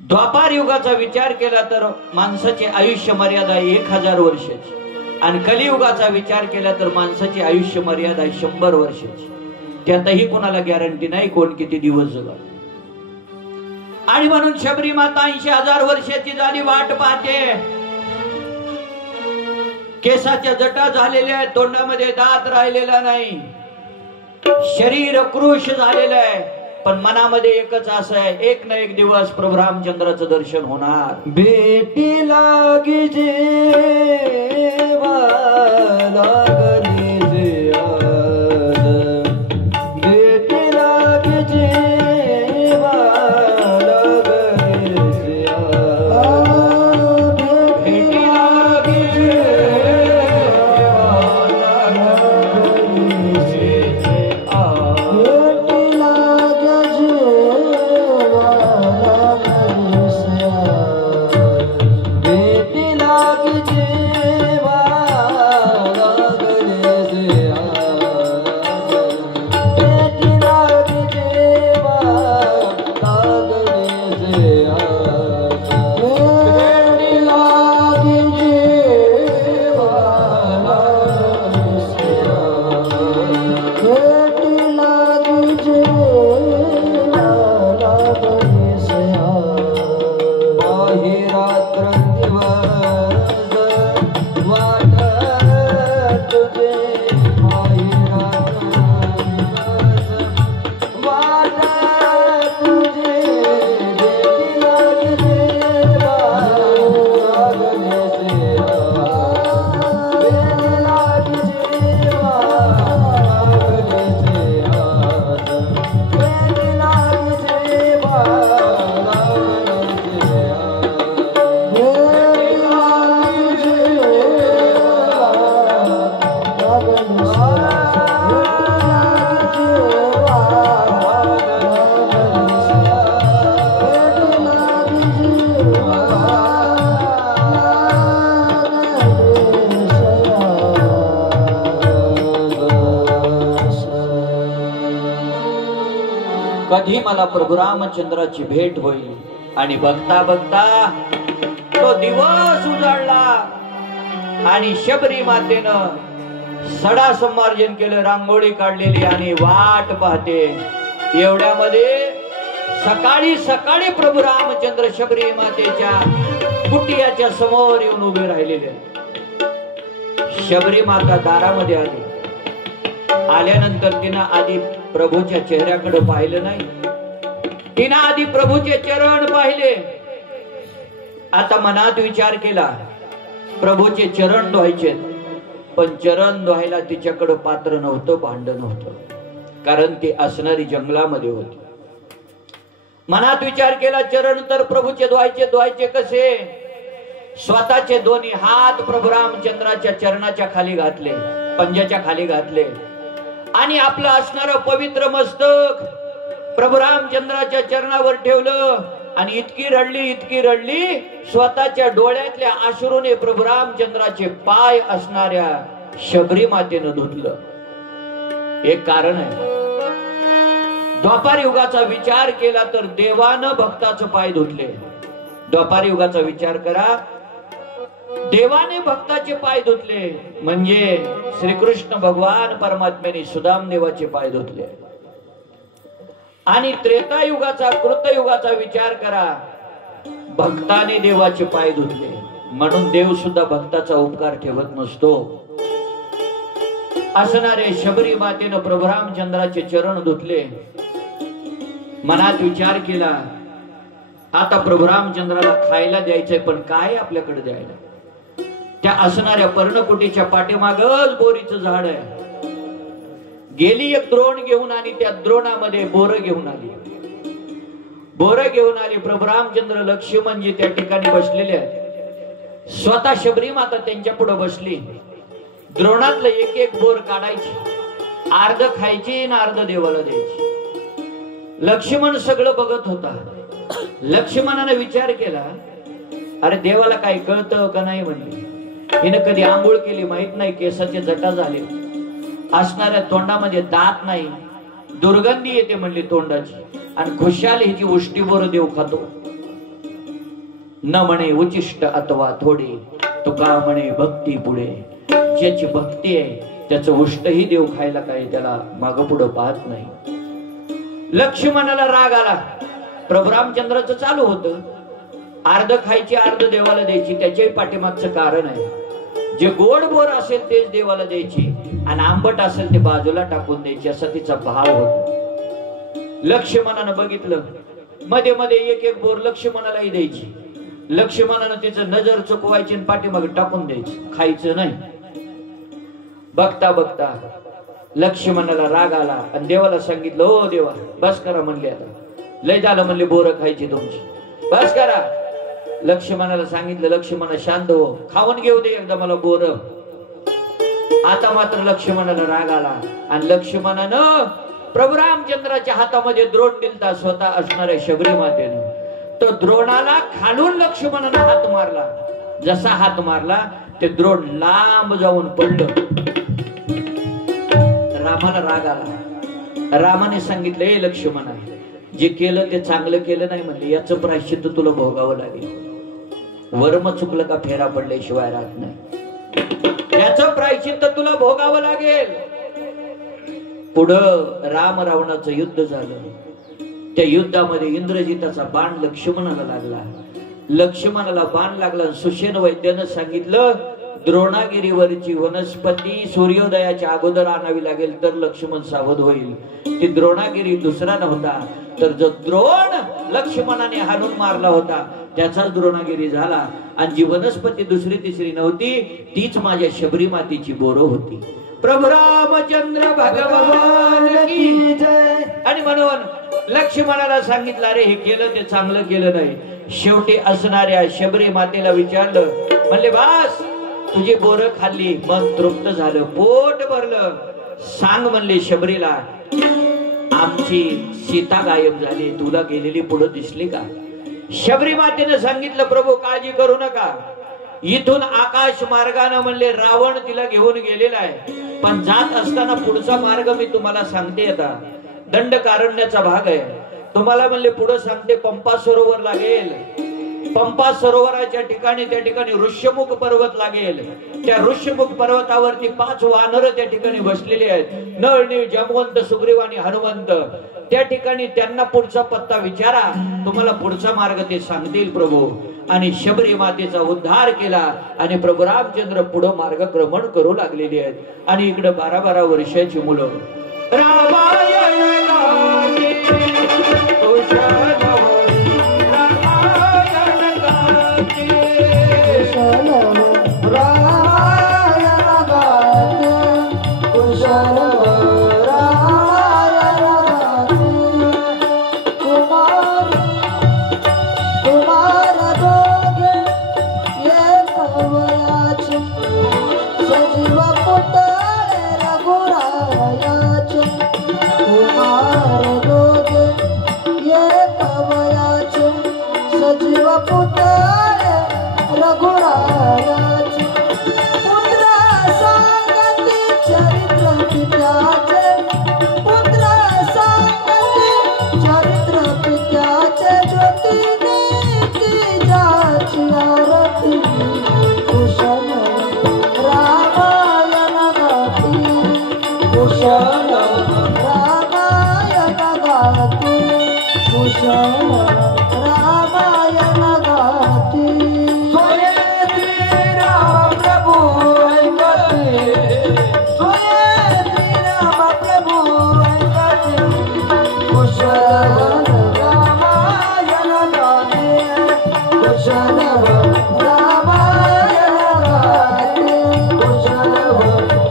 द्वापार युगाचा विचार केला तर माणसाची आयुष्य मर्यादा आहे 1,000 वर्षाची. आणि कलियुगाचा विचार केला तर माणसाची आयुष्य मर्यादा आहे 100 वर्षाची. त्यातही कोणाला गॅरंटी नाही कोण किती दिवस जगेल. आणि म्हणून शबरी माता 80,000 वर्षाची झाली, वाट पाहते. केसाच्या जटा झालेल्या आहेत, तोंडामध्ये दात राहिलेला नाही, शरीर कृश झालेलं आहे, पण मनामध्ये एकच असं आहे, एक ना एक दिवस प्रभू रामचंद्राचं दर्शन होणार. बेटी लागी जेवा लागली जे आज, बेटी लागी जेवा लागली जे आज, बेटी लागी जेवा लागली जे आज, बेटी लागी जेवा लागली जे आज, बेटी लागी जेवा लागली जे आज, बेटी लागी जेवा लागली जे आज, बेटी लागी जेवा लागली जे आज, बेटी लागी जेवा लागली जे आज. पाही रात्रंदिवस वाट तुझे, पाही रात्रंदिवस वाट तुझे, बेटी लागी जेवा लागली जे आज, बेटी लागी जेवा लागली जे आज, बेटी लागी जेवा लागली जे कधी मला प्रभू रामचंद्राची भेट होईल. आणि बघता बघता तो दिवस उजाडला आणि शबरी मातेनं सडा संमार्जन केलं, रांगोळी काढलेली आणि वाट पाहते. एवढ्यामध्ये सकाळी सकाळी प्रभू रामचंद्र शबरी मातेच्या कुटियाच्या समोर येऊन उभे राहिलेले. शबरी माता दारामध्ये आली. आल्यानंतर तिनं आधी प्रभूच्या चेहऱ्याकडे पाहिलं नाही, तिनं आधी प्रभूचे चरण पाहिले. आता मनात विचार केला प्रभूचे चरण धुवायचे, पण चरण धुवायला तिच्याकडे पात्र नव्हतं, भांड नव्हतं, कारण ती असणारी जंगलामध्ये होती. मनात विचार केला चरण तर प्रभूचे धुवायचे कसे. स्वतःचे दोन्ही हात प्रभू रामचंद्राच्या चरणाच्या खाली घातले, पंजाच्या खाली घातले आणि आपलं असणारं पवित्र मस्तक प्रभू रामचंद्राच्या चरणावर ठेवलं. आणि इतकी रडली, स्वतःच्या डोळ्यातल्या अश्रूने प्रभू रामचंद्राचे पाय असणाऱ्या शबरी मातेनं धुतलं. एक कारण आहे, द्वापार युगाचा विचार केला तर देवानं भक्ताचं पाय धुतले. द्वापार युगाचा विचार करा, देवाने भक्ताचे पाय धुतले, म्हणजे श्रीकृष्ण भगवान परमात्म्याने सुदाम देवाचे पाय धुतले. आणि त्रेता युगाचा कृतयुगाचा विचार करा, भक्ताने देवाचे पाय धुतले. म्हणून देव सुद्धा भक्ताचा उपकार ठेवत नसतो. असणारे शबरी मातेनं प्रभू रामचंद्राचे चरण धुतले. मनात विचार केला आता प्रभू रामचंद्राला खायला द्यायचंय, पण काय आपल्याकडे द्यायला. त्या असणाऱ्या पर्णकुटीच्या पाठीमागच बोरीचं झाड आहे. गेली एक द्रोण घेऊन आणि त्या द्रोणामध्ये बोरं घेऊन आली. प्रभू रामचंद्र लक्ष्मणजी त्या ठिकाणी बसलेले आहेत. स्वतः शबरी माता त्यांच्या पुढे बसली. द्रोणातलं एक एक बोर काढायची अर्ध खायची आणि अर्ध देवाला द्यायची. लक्ष्मण सगळं बघत होता. लक्ष्मणाने विचार केला, अरे देवाला काय कळतं का नाही म्हणले. हिने कधी आंघोळ केली माहित नाही, केसाचे जटा झाले, असणाऱ्या तोंडामध्ये दात नाही, दुर्गंधी येते म्हणली तोंडाची, आणि खुशाल हिची उष्टी बोर देव खातो. न म्हणे उचिष्ट अथवा थोडे, तुका म्हणे भक्ती पुढे. ज्याची भक्ती आहे त्याचं उष्टही देव खायला काही त्याला माग पुढं पाहत नाही. लक्ष्मणाला राग आला. प्रभू रामचंद्राचं चालू होतं, अर्ध खायची अर्ध देवाला द्यायची. त्याच्याही पाठीमागचं कारण आहे. जे गोड बोर असेल तेच देवाला द्यायची आणि आंबट असेल ते बाजूला टाकून द्यायची, असा तिचा भाव होता. लक्ष्मणानं बघितलं, मध्ये मध्ये एक एक बोर लक्ष्मणालाही द्यायची. लक्ष्मणानं तिचं नजर चुकवायची आणि पाठीमागे टाकून द्यायचं, खायचं नाही. बघता बघता लक्ष्मणाला राग आला आणि देवाला सांगितलं, हो देवा बस करा म्हणले, आता लय झालं म्हणले बोर खायची तुमची, बस करा. लक्ष्मणाला सांगितलं, लक्ष्मण शांत हो, खाऊन घेऊ दे एकदा मला बोर. आता मात्र लक्ष्मणाला राग आला आणि लक्ष्मणानं प्रभू रामचंद्राच्या हातामध्ये द्रोण दिलता, स्वतः असणाऱ्या शबरी मातेनं. तो द्रोणाला खालून लक्ष्मणानं हात मारला. जसा हात मारला ते द्रोण लांब जाऊन पडलं. रामाला राग आला. रामाने सांगितलं, ए लक्ष्मणा, जे केलं ते चांगलं केलं नाही म्हणले, याचं प्रायश्चित्त तुला भोगावं लागेल. वर्म चुकलं का फेरा पडल्याशिवाय राहत नाही. याचं प्रायश्चित्त तुला भोगावं लागेल. पुढं राम रावणाचं युद्ध झालं. त्या युद्धामध्ये इंद्रजिताचा बाण लक्ष्मणाला लागला. लक्ष्मणाला बाण लागला. सुषेण वैद्यानं सांगितलं, द्रोणागिरीवरची वनस्पती सूर्योदयाच्या अगोदर आणावी लागेल तर लक्ष्मण सावध होईल. ती द्रोणागिरी दुसरा नव्हता, तर जो द्रोण लक्ष्मणाने हाणून मारला होता त्याचाच द्रोणागिरी झाला. आणि जी वनस्पती दुसरी तिसरी नव्हती तीच माझ्या शबरी मातेची बोर होती. प्रभू रामचंद्र भगवान की जय. आणि म्हणून लक्ष्मणाला सांगितलं, अरे हे केलं ते चांगलं केलं नाही. शेवटी असणाऱ्या शबरी मातेला विचारलं, म्हणले बास तुझी बोर खाल्ली, मन तृप्त झालं, पोट भरलं, सांग म्हणले शबरीला, आमची सीता गायब झाली, तुला गेलेली पुढे दिसली का. शबरी मातेने सांगितलं, प्रभू काळजी करू नका, इथून आकाश मार्गाने म्हणले रावण तिला घेऊन गेलेला आहे, पण जात असताना पुढचा मार्ग मी तुम्हाला सांगते. आता दंडकारण्याचा भाग आहे, तुम्हाला म्हणले पुढे सांगते. पंपा सरोवर लागेल. पंपा सरोवराच्या ठिकाणी त्या ठिकाणी ऋष्यमुख पर्वत लागेल. त्या ऋष्यमुख पर्वतावरती 5 वानर त्या ठिकाणी बसलेले आहेत, नळ, नीळ, जामवंत, सुग्रीव आणि हनुमंत. त्या ठिकाणी त्यांना पुढचा पत्ता विचारा, तुम्हाला पुढचा मार्ग ते सांगतील प्रभू. आणि शबरी मातेचा उद्धार केला आणि प्रभू रामचंद्र पुढे मार्गक्रमण करू लागलेली आहेत. आणि इकडे 12-12 वर्षाची मुलं रामायण गाती, कुशल रामायण गाती, कुशल रामायण गाती, कुशल रामायण गाती. कुमार कुमार दोघे एक वयाचे, सजीव पुतळे रघुरायाचे. कुमार दोघे एक वयाचे, सजीव पुतळे रघुरायाचे. पुत्र सांगती चरित्र पित्याचे, पुत्र सांगती चरित्र पित्याचे. ज्योतिनी जाची आरती, कुशल रामायण गाती, कुशल रामायण गाती, कुशल रामायण गाती. सोये श्रीराम प्रभु ऐकते, सोये श्रीराम प्रभु ऐकते. कुशल रामायण गाते, कुशल रामायण गाती, कुशल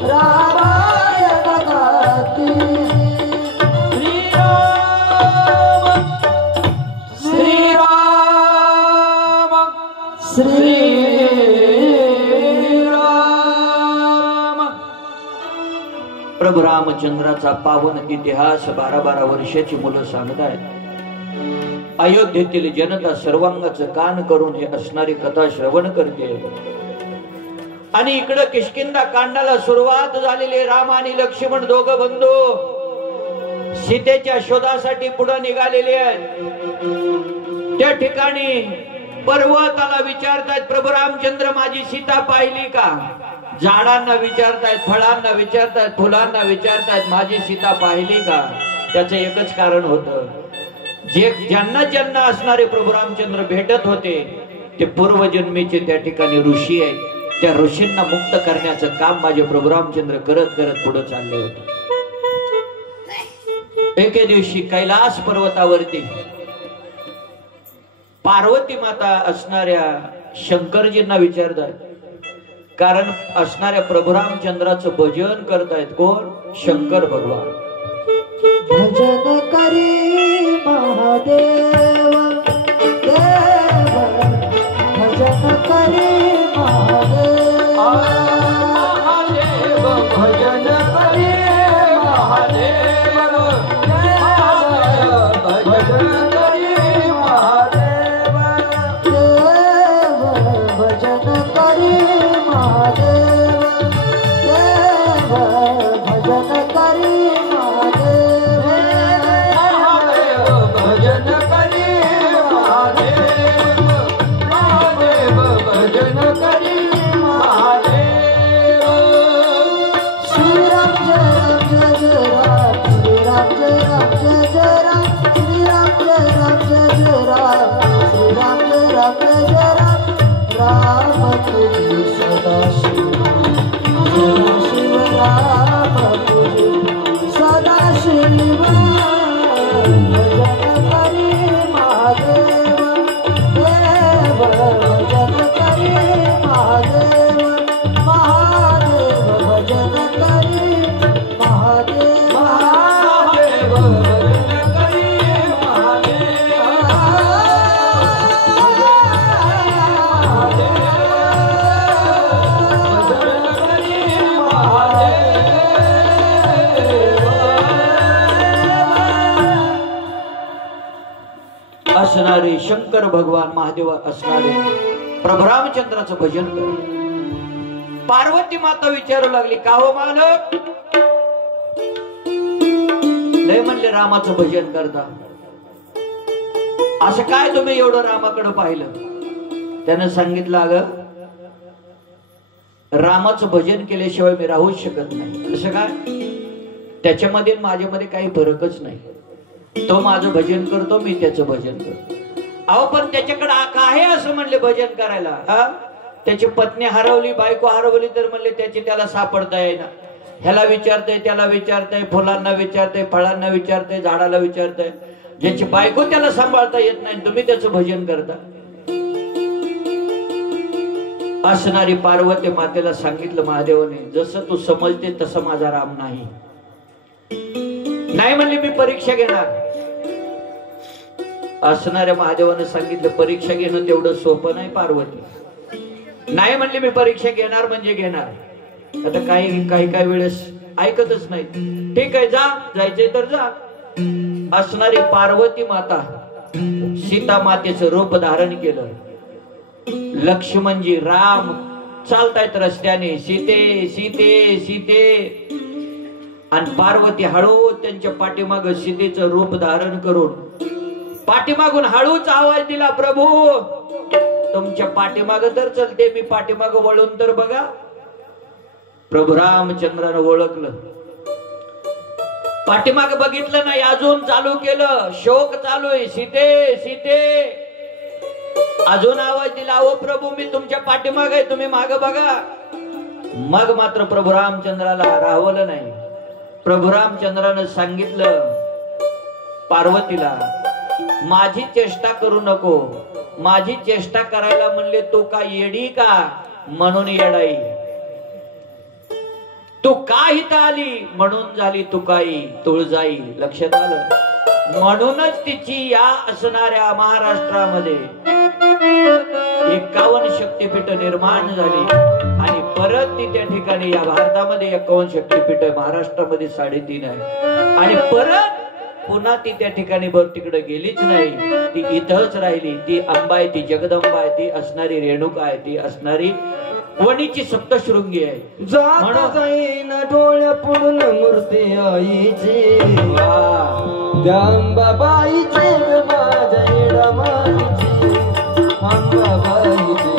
रामायण गाती. श्रीराम रामचंद्राचा पावन इतिहास 12-12 वर्षाची मुलं सांगतायत। अयोध्येतील जनता सर्वांगाचं कान करून हे असणारी कथा श्रवण करते। आणि इकडं किष्किंधा कांडाला सुरुवात झालेली। राम आणि लक्ष्मण दोघं बंधू सीतेच्या शोधासाठी पुढे निघालेले आहेत। त्या ठिकाणी पर्वताला विचारतायत, प्रभू रामचंद्र माझी सीता पाहिली का? झाडांना विचारतायत, फळांना विचारतायत, फुलांना विचारतायत, माझी सीता पाहिली का? त्याचं एकच कारण होतं, जे ज्यांना ज्यांना असणारे प्रभू रामचंद्र भेटत होते ते पूर्वजन्मीचे त्या ठिकाणी ऋषी आहेत। त्या ऋषींना मुक्त करण्याचं काम माझे प्रभू रामचंद्र करत करत पुढे चालले होते। एके दिवशी कैलास पर्वतावरती पार्वती माता असणाऱ्या शंकरजींना विचारतात, कारण असणाऱ्या प्रभू रामचंद्राचं भजन करतायत कोण? शंकर भगवान। भजन करी महादेव देव, भजन करी महादेव महादेव, भजन करी महादेव भजन करी महादेव देव, भजन करी महादेव देव, भजन करी महादेव भजन करी महादेव महादेव, भजन करी महादेव। श्रीराम जय राम, श्रीराम जय राम, जय राम, श्रीराम जय राम, जय राम, श्रीराम जय राम, जय राम, राम तुझे सदा शिव, सदा शिव राम तुझे सदा शिव। भजन करी महादेव देव, भजन करी महादेव महादेव, भजन करी महादेव महादेव, भजन करी महादेव भजन करी महादेव। असणारे शंकर भगवान महादेव असणारे प्रभू रामचंद्राचं भजन कर। पार्वती माता विचारू लागली, का हो मालक? लय म्हणले रामाचं भजन करता, असं काय तुम्ही एवढं रामाकडे पाहिलं? त्यानं सांगितलं, अगं रामाचं भजन केल्याशिवाय मी राहूच शकत नाही। कसं काय? त्याच्यामध्ये आणि माझ्यामध्ये काही फरकच नाही। तो माझं भजन करतो, मी त्याचं भजन करतो। अहो पण त्याच्याकडे काय आहे असं म्हणले भजन करायला? हा, त्याची पत्नी हरवली, बायको हरवली तर म्हणले त्याची त्याला सापडता येईना। ह्याला विचारतय, त्याला विचारतय, फुलांना विचारतय, फळांना विचारतय, झाडाला विचारतय, ज्याची बायको त्याला सांभाळता येत नाही, तुम्ही त्याचं भजन करता। असणारी पार्वती मातेला सांगितलं महादेवाने, जसं तू समजते तसं माझा राम नाही। नाही म्हणले मी परीक्षा घेणार। असणाऱ्या महादेवाने सांगितलं, परीक्षा घेणं तेवढं सोपं नाही पार्वती। नाही म्हणले मी परीक्षा घेणार म्हणजे घेणार। आता काही वेळेस ऐकतच नाही। ठीक आहे, जा, जायचंय तर जा। असणारी पार्वती माता सीता मातेचं रूप धारण केलं। लक्ष्मणजी राम चालतायत रस्त्याने, सीते सीते सीते, आणि पार्वती हळू त्यांच्या पाठीमाग सीतेचं रूप धारण करून पाठीमागून हळूच आवाज दिला, प्रभू तुमच्या पाठीमाग तर चलते, मी पाठीमाग वळून तर बघा। प्रभू रामचंद्रानं ओळखलं, पाठीमाग बघितलं नाही, अजून चालू केलं, शोक चालू आहे, सीते सीते। अजून आवाज दिला, ओ प्रभू मी तुमच्या पाठीमाग आहे, तुम्ही माग बघा। मग मात्र प्रभू रामचंद्राला राहवलं नाही। प्रभू रामचंद्रानं सांगितलं पार्वतीला, माझी चेष्टा करू नको, माझी चेष्टा करायला म्हणले तू का येडी का? म्हणून येडाई। तू का इथं आली? म्हणून झाली तुकाई तुळजाई। लक्षात आलं? म्हणूनच तिची या असणाऱ्या महाराष्ट्रामध्ये 51 शक्तीपीठ निर्माण झाली आणि परत ती त्या ठिकाणी या भारतामध्ये 51 शक्तीपीठ आहे, महाराष्ट्रामध्ये 3.5 आहे आणि परत पुन्हा ती त्या ठिकाणी तिकडे गेलीच नाही, ती इथंच राहिली. ती अंबा आहे, ती जगदंबा आहे, ती असणारी रेणुका आहे, ती असणारी वणीची सप्तशृंगी आहे. जाता जाईन डोळ्या पुढून मूर्ती आईची, त्या अंबाबाईची माझ्या रमाईची, अंबाबाईची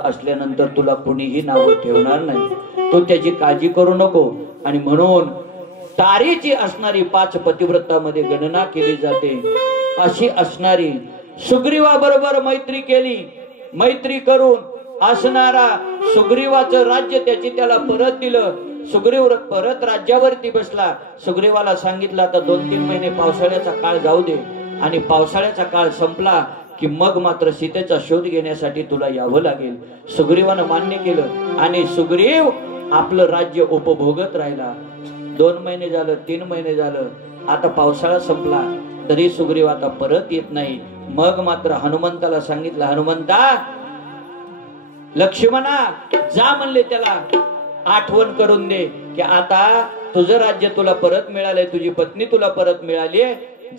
असल्यानंतर तुला कुणीही नाव ठेवणार नाही, तो त्याची काळजी करू नको. आणि म्हणून तारेची असणारी 5 पतिव्रतामध्ये गणना केली जाते. अशी असणारी सुग्रीवा बरोबर मैत्री केली, मैत्री करून असणारा सुग्रीवाचं राज्य त्याला परत दिलं. सुग्रीव परत राज्यावरती बसला. सुग्रीवाला सांगितलं आता 2-3 महिने पावसाळ्याचा काळ जाऊ दे आणि पावसाळ्याचा काळ संपला की मग मात्र सीतेचा शोध घेण्यासाठी तुला यावं लागेल. सुग्रीवानं मान्य केलं आणि सुग्रीव आपलं राज्य उपभोगत राहिला. 2 महिने झालं, 3 महिने झालं, आता पावसाळा संपला तरी सुग्रीव आता परत येत नाही. मग मात्र हनुमंताला सांगितलं, हनुमंता लक्ष्मणा जा म्हणले, त्याला आठवण करून दे की आता तुझं राज्य तुला परत मिळालंय, तुझी पत्नी तुला परत मिळाली,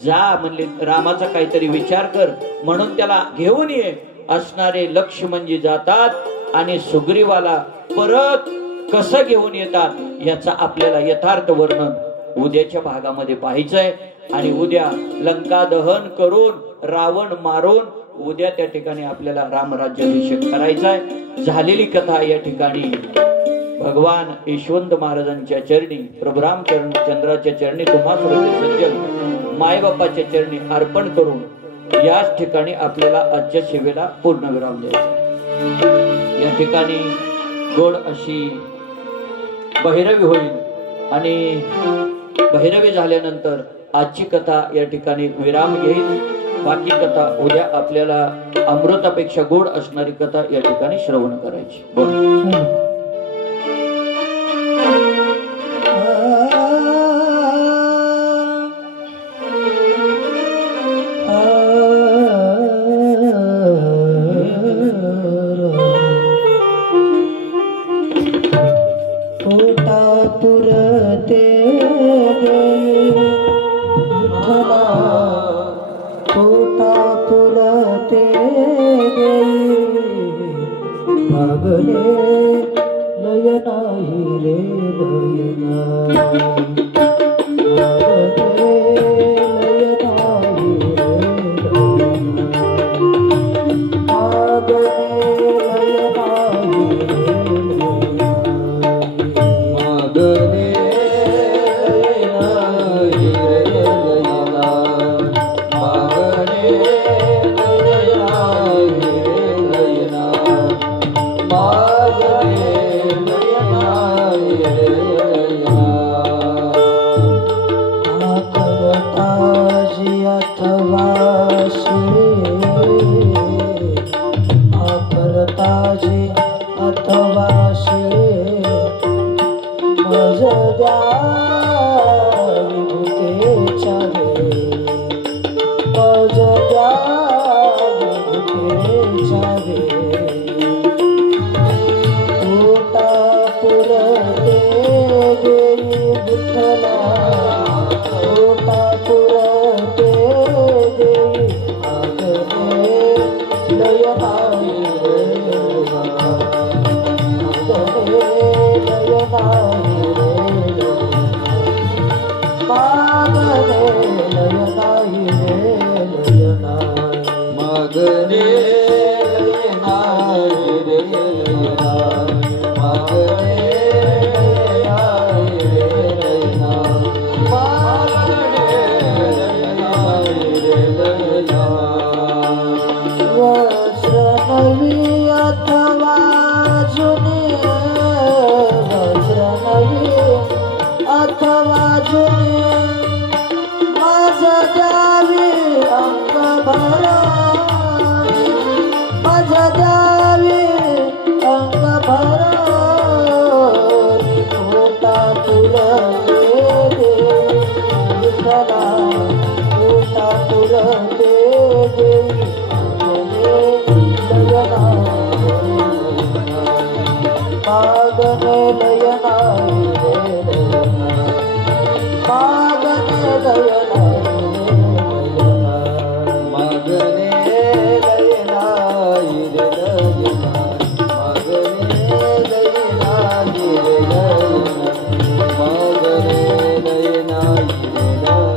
जा म्हणले, रामाचा काहीतरी विचार कर. म्हणून त्याला घेऊन ये. असणारे लक्ष्मणजी जातात आणि सुग्रीवाला परत कसं घेऊन येतात याचा आपल्याला यथार्थ वर्णन उद्याच्या भागामध्ये पाहायचंय. आणि उद्या लंका दहन करून रावण मारून उद्या त्या ठिकाणी आपल्याला रामराज्याभिषेक करायचाय. झालेली कथा या ठिकाणी भगवान यशवंत महाराजांच्या चरणी, प्रभू रामचंद्राच्या चरणी, तुम्हा सज्जन माय बापाच्या चरणी अर्पण करून याच ठिकाणी आपल्याला आजच्या सेवेला पूर्ण विराम द्यायचा. या ठिकाणी गोड अशी बहिरवी होईल आणि बहिरवी झाल्यानंतर आजची कथा या ठिकाणी विराम घेईल. बाकी कथा उद्या आपल्याला अमृतापेक्षा गोड असणारी कथा या ठिकाणी श्रवण करायची. बोल. भागले मागणे लयनाई रे लयनाई मागणे लयनाई रे लयनाई मागणे लयनाई रे लयनाई मागणे लयनाई रे लयनाई वस्त्र नवी अथवा जुनी वस्त्र नवी अथवा जुनी माझ्या द्यावी अंग भरावी माझ्या द्यावी अंग भरावी मोठा तुला दे विठ्ठला मोठा तुला दे मागणे लयनाई रे लयनाई मागणे लयनाई मागणे लयनाई रे लयनाई मागणे लयनाई रे लयनाई मागणे लयनाई रे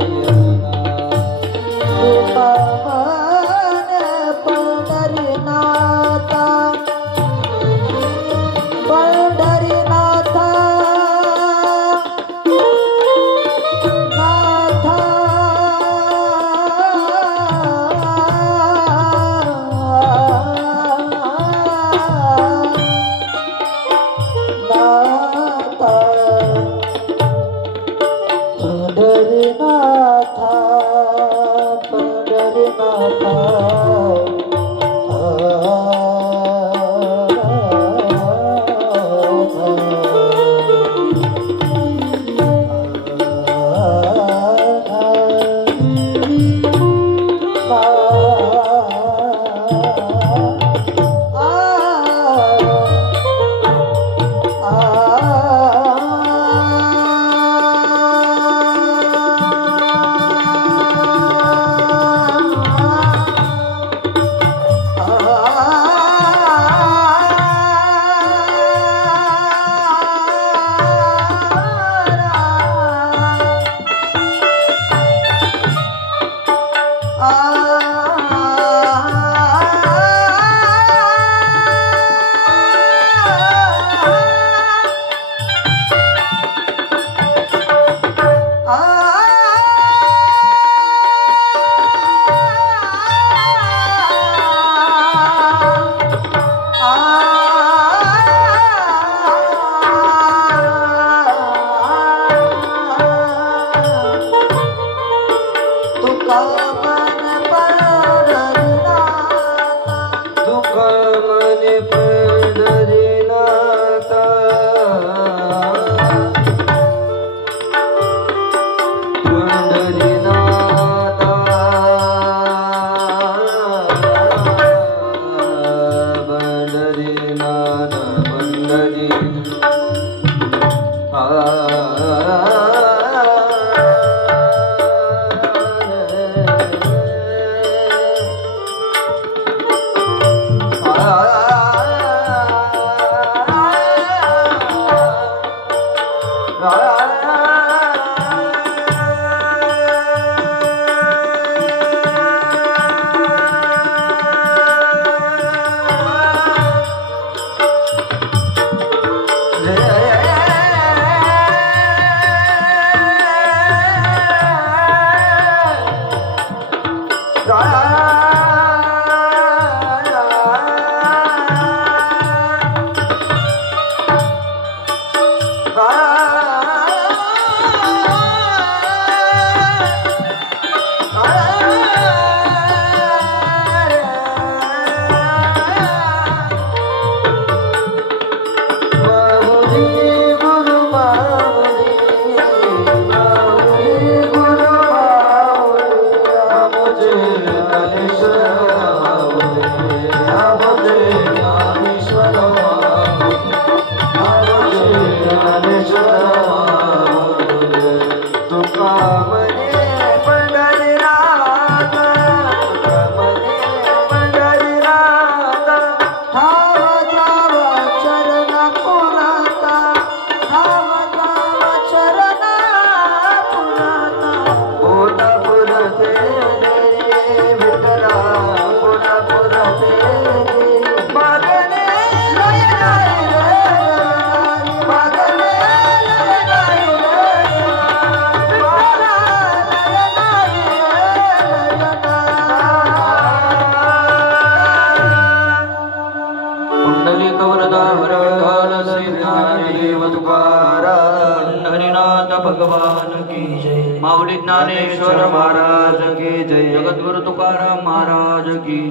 भगवान की जय। माऊली ज्ञानेश्वर महाराज की जय। जगद्गुरु तुकाराम महाराज की।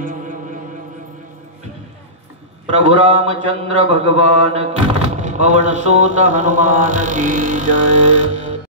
प्रभु रामचंद्र भगवान की। पवन सूत हनुमान की जय।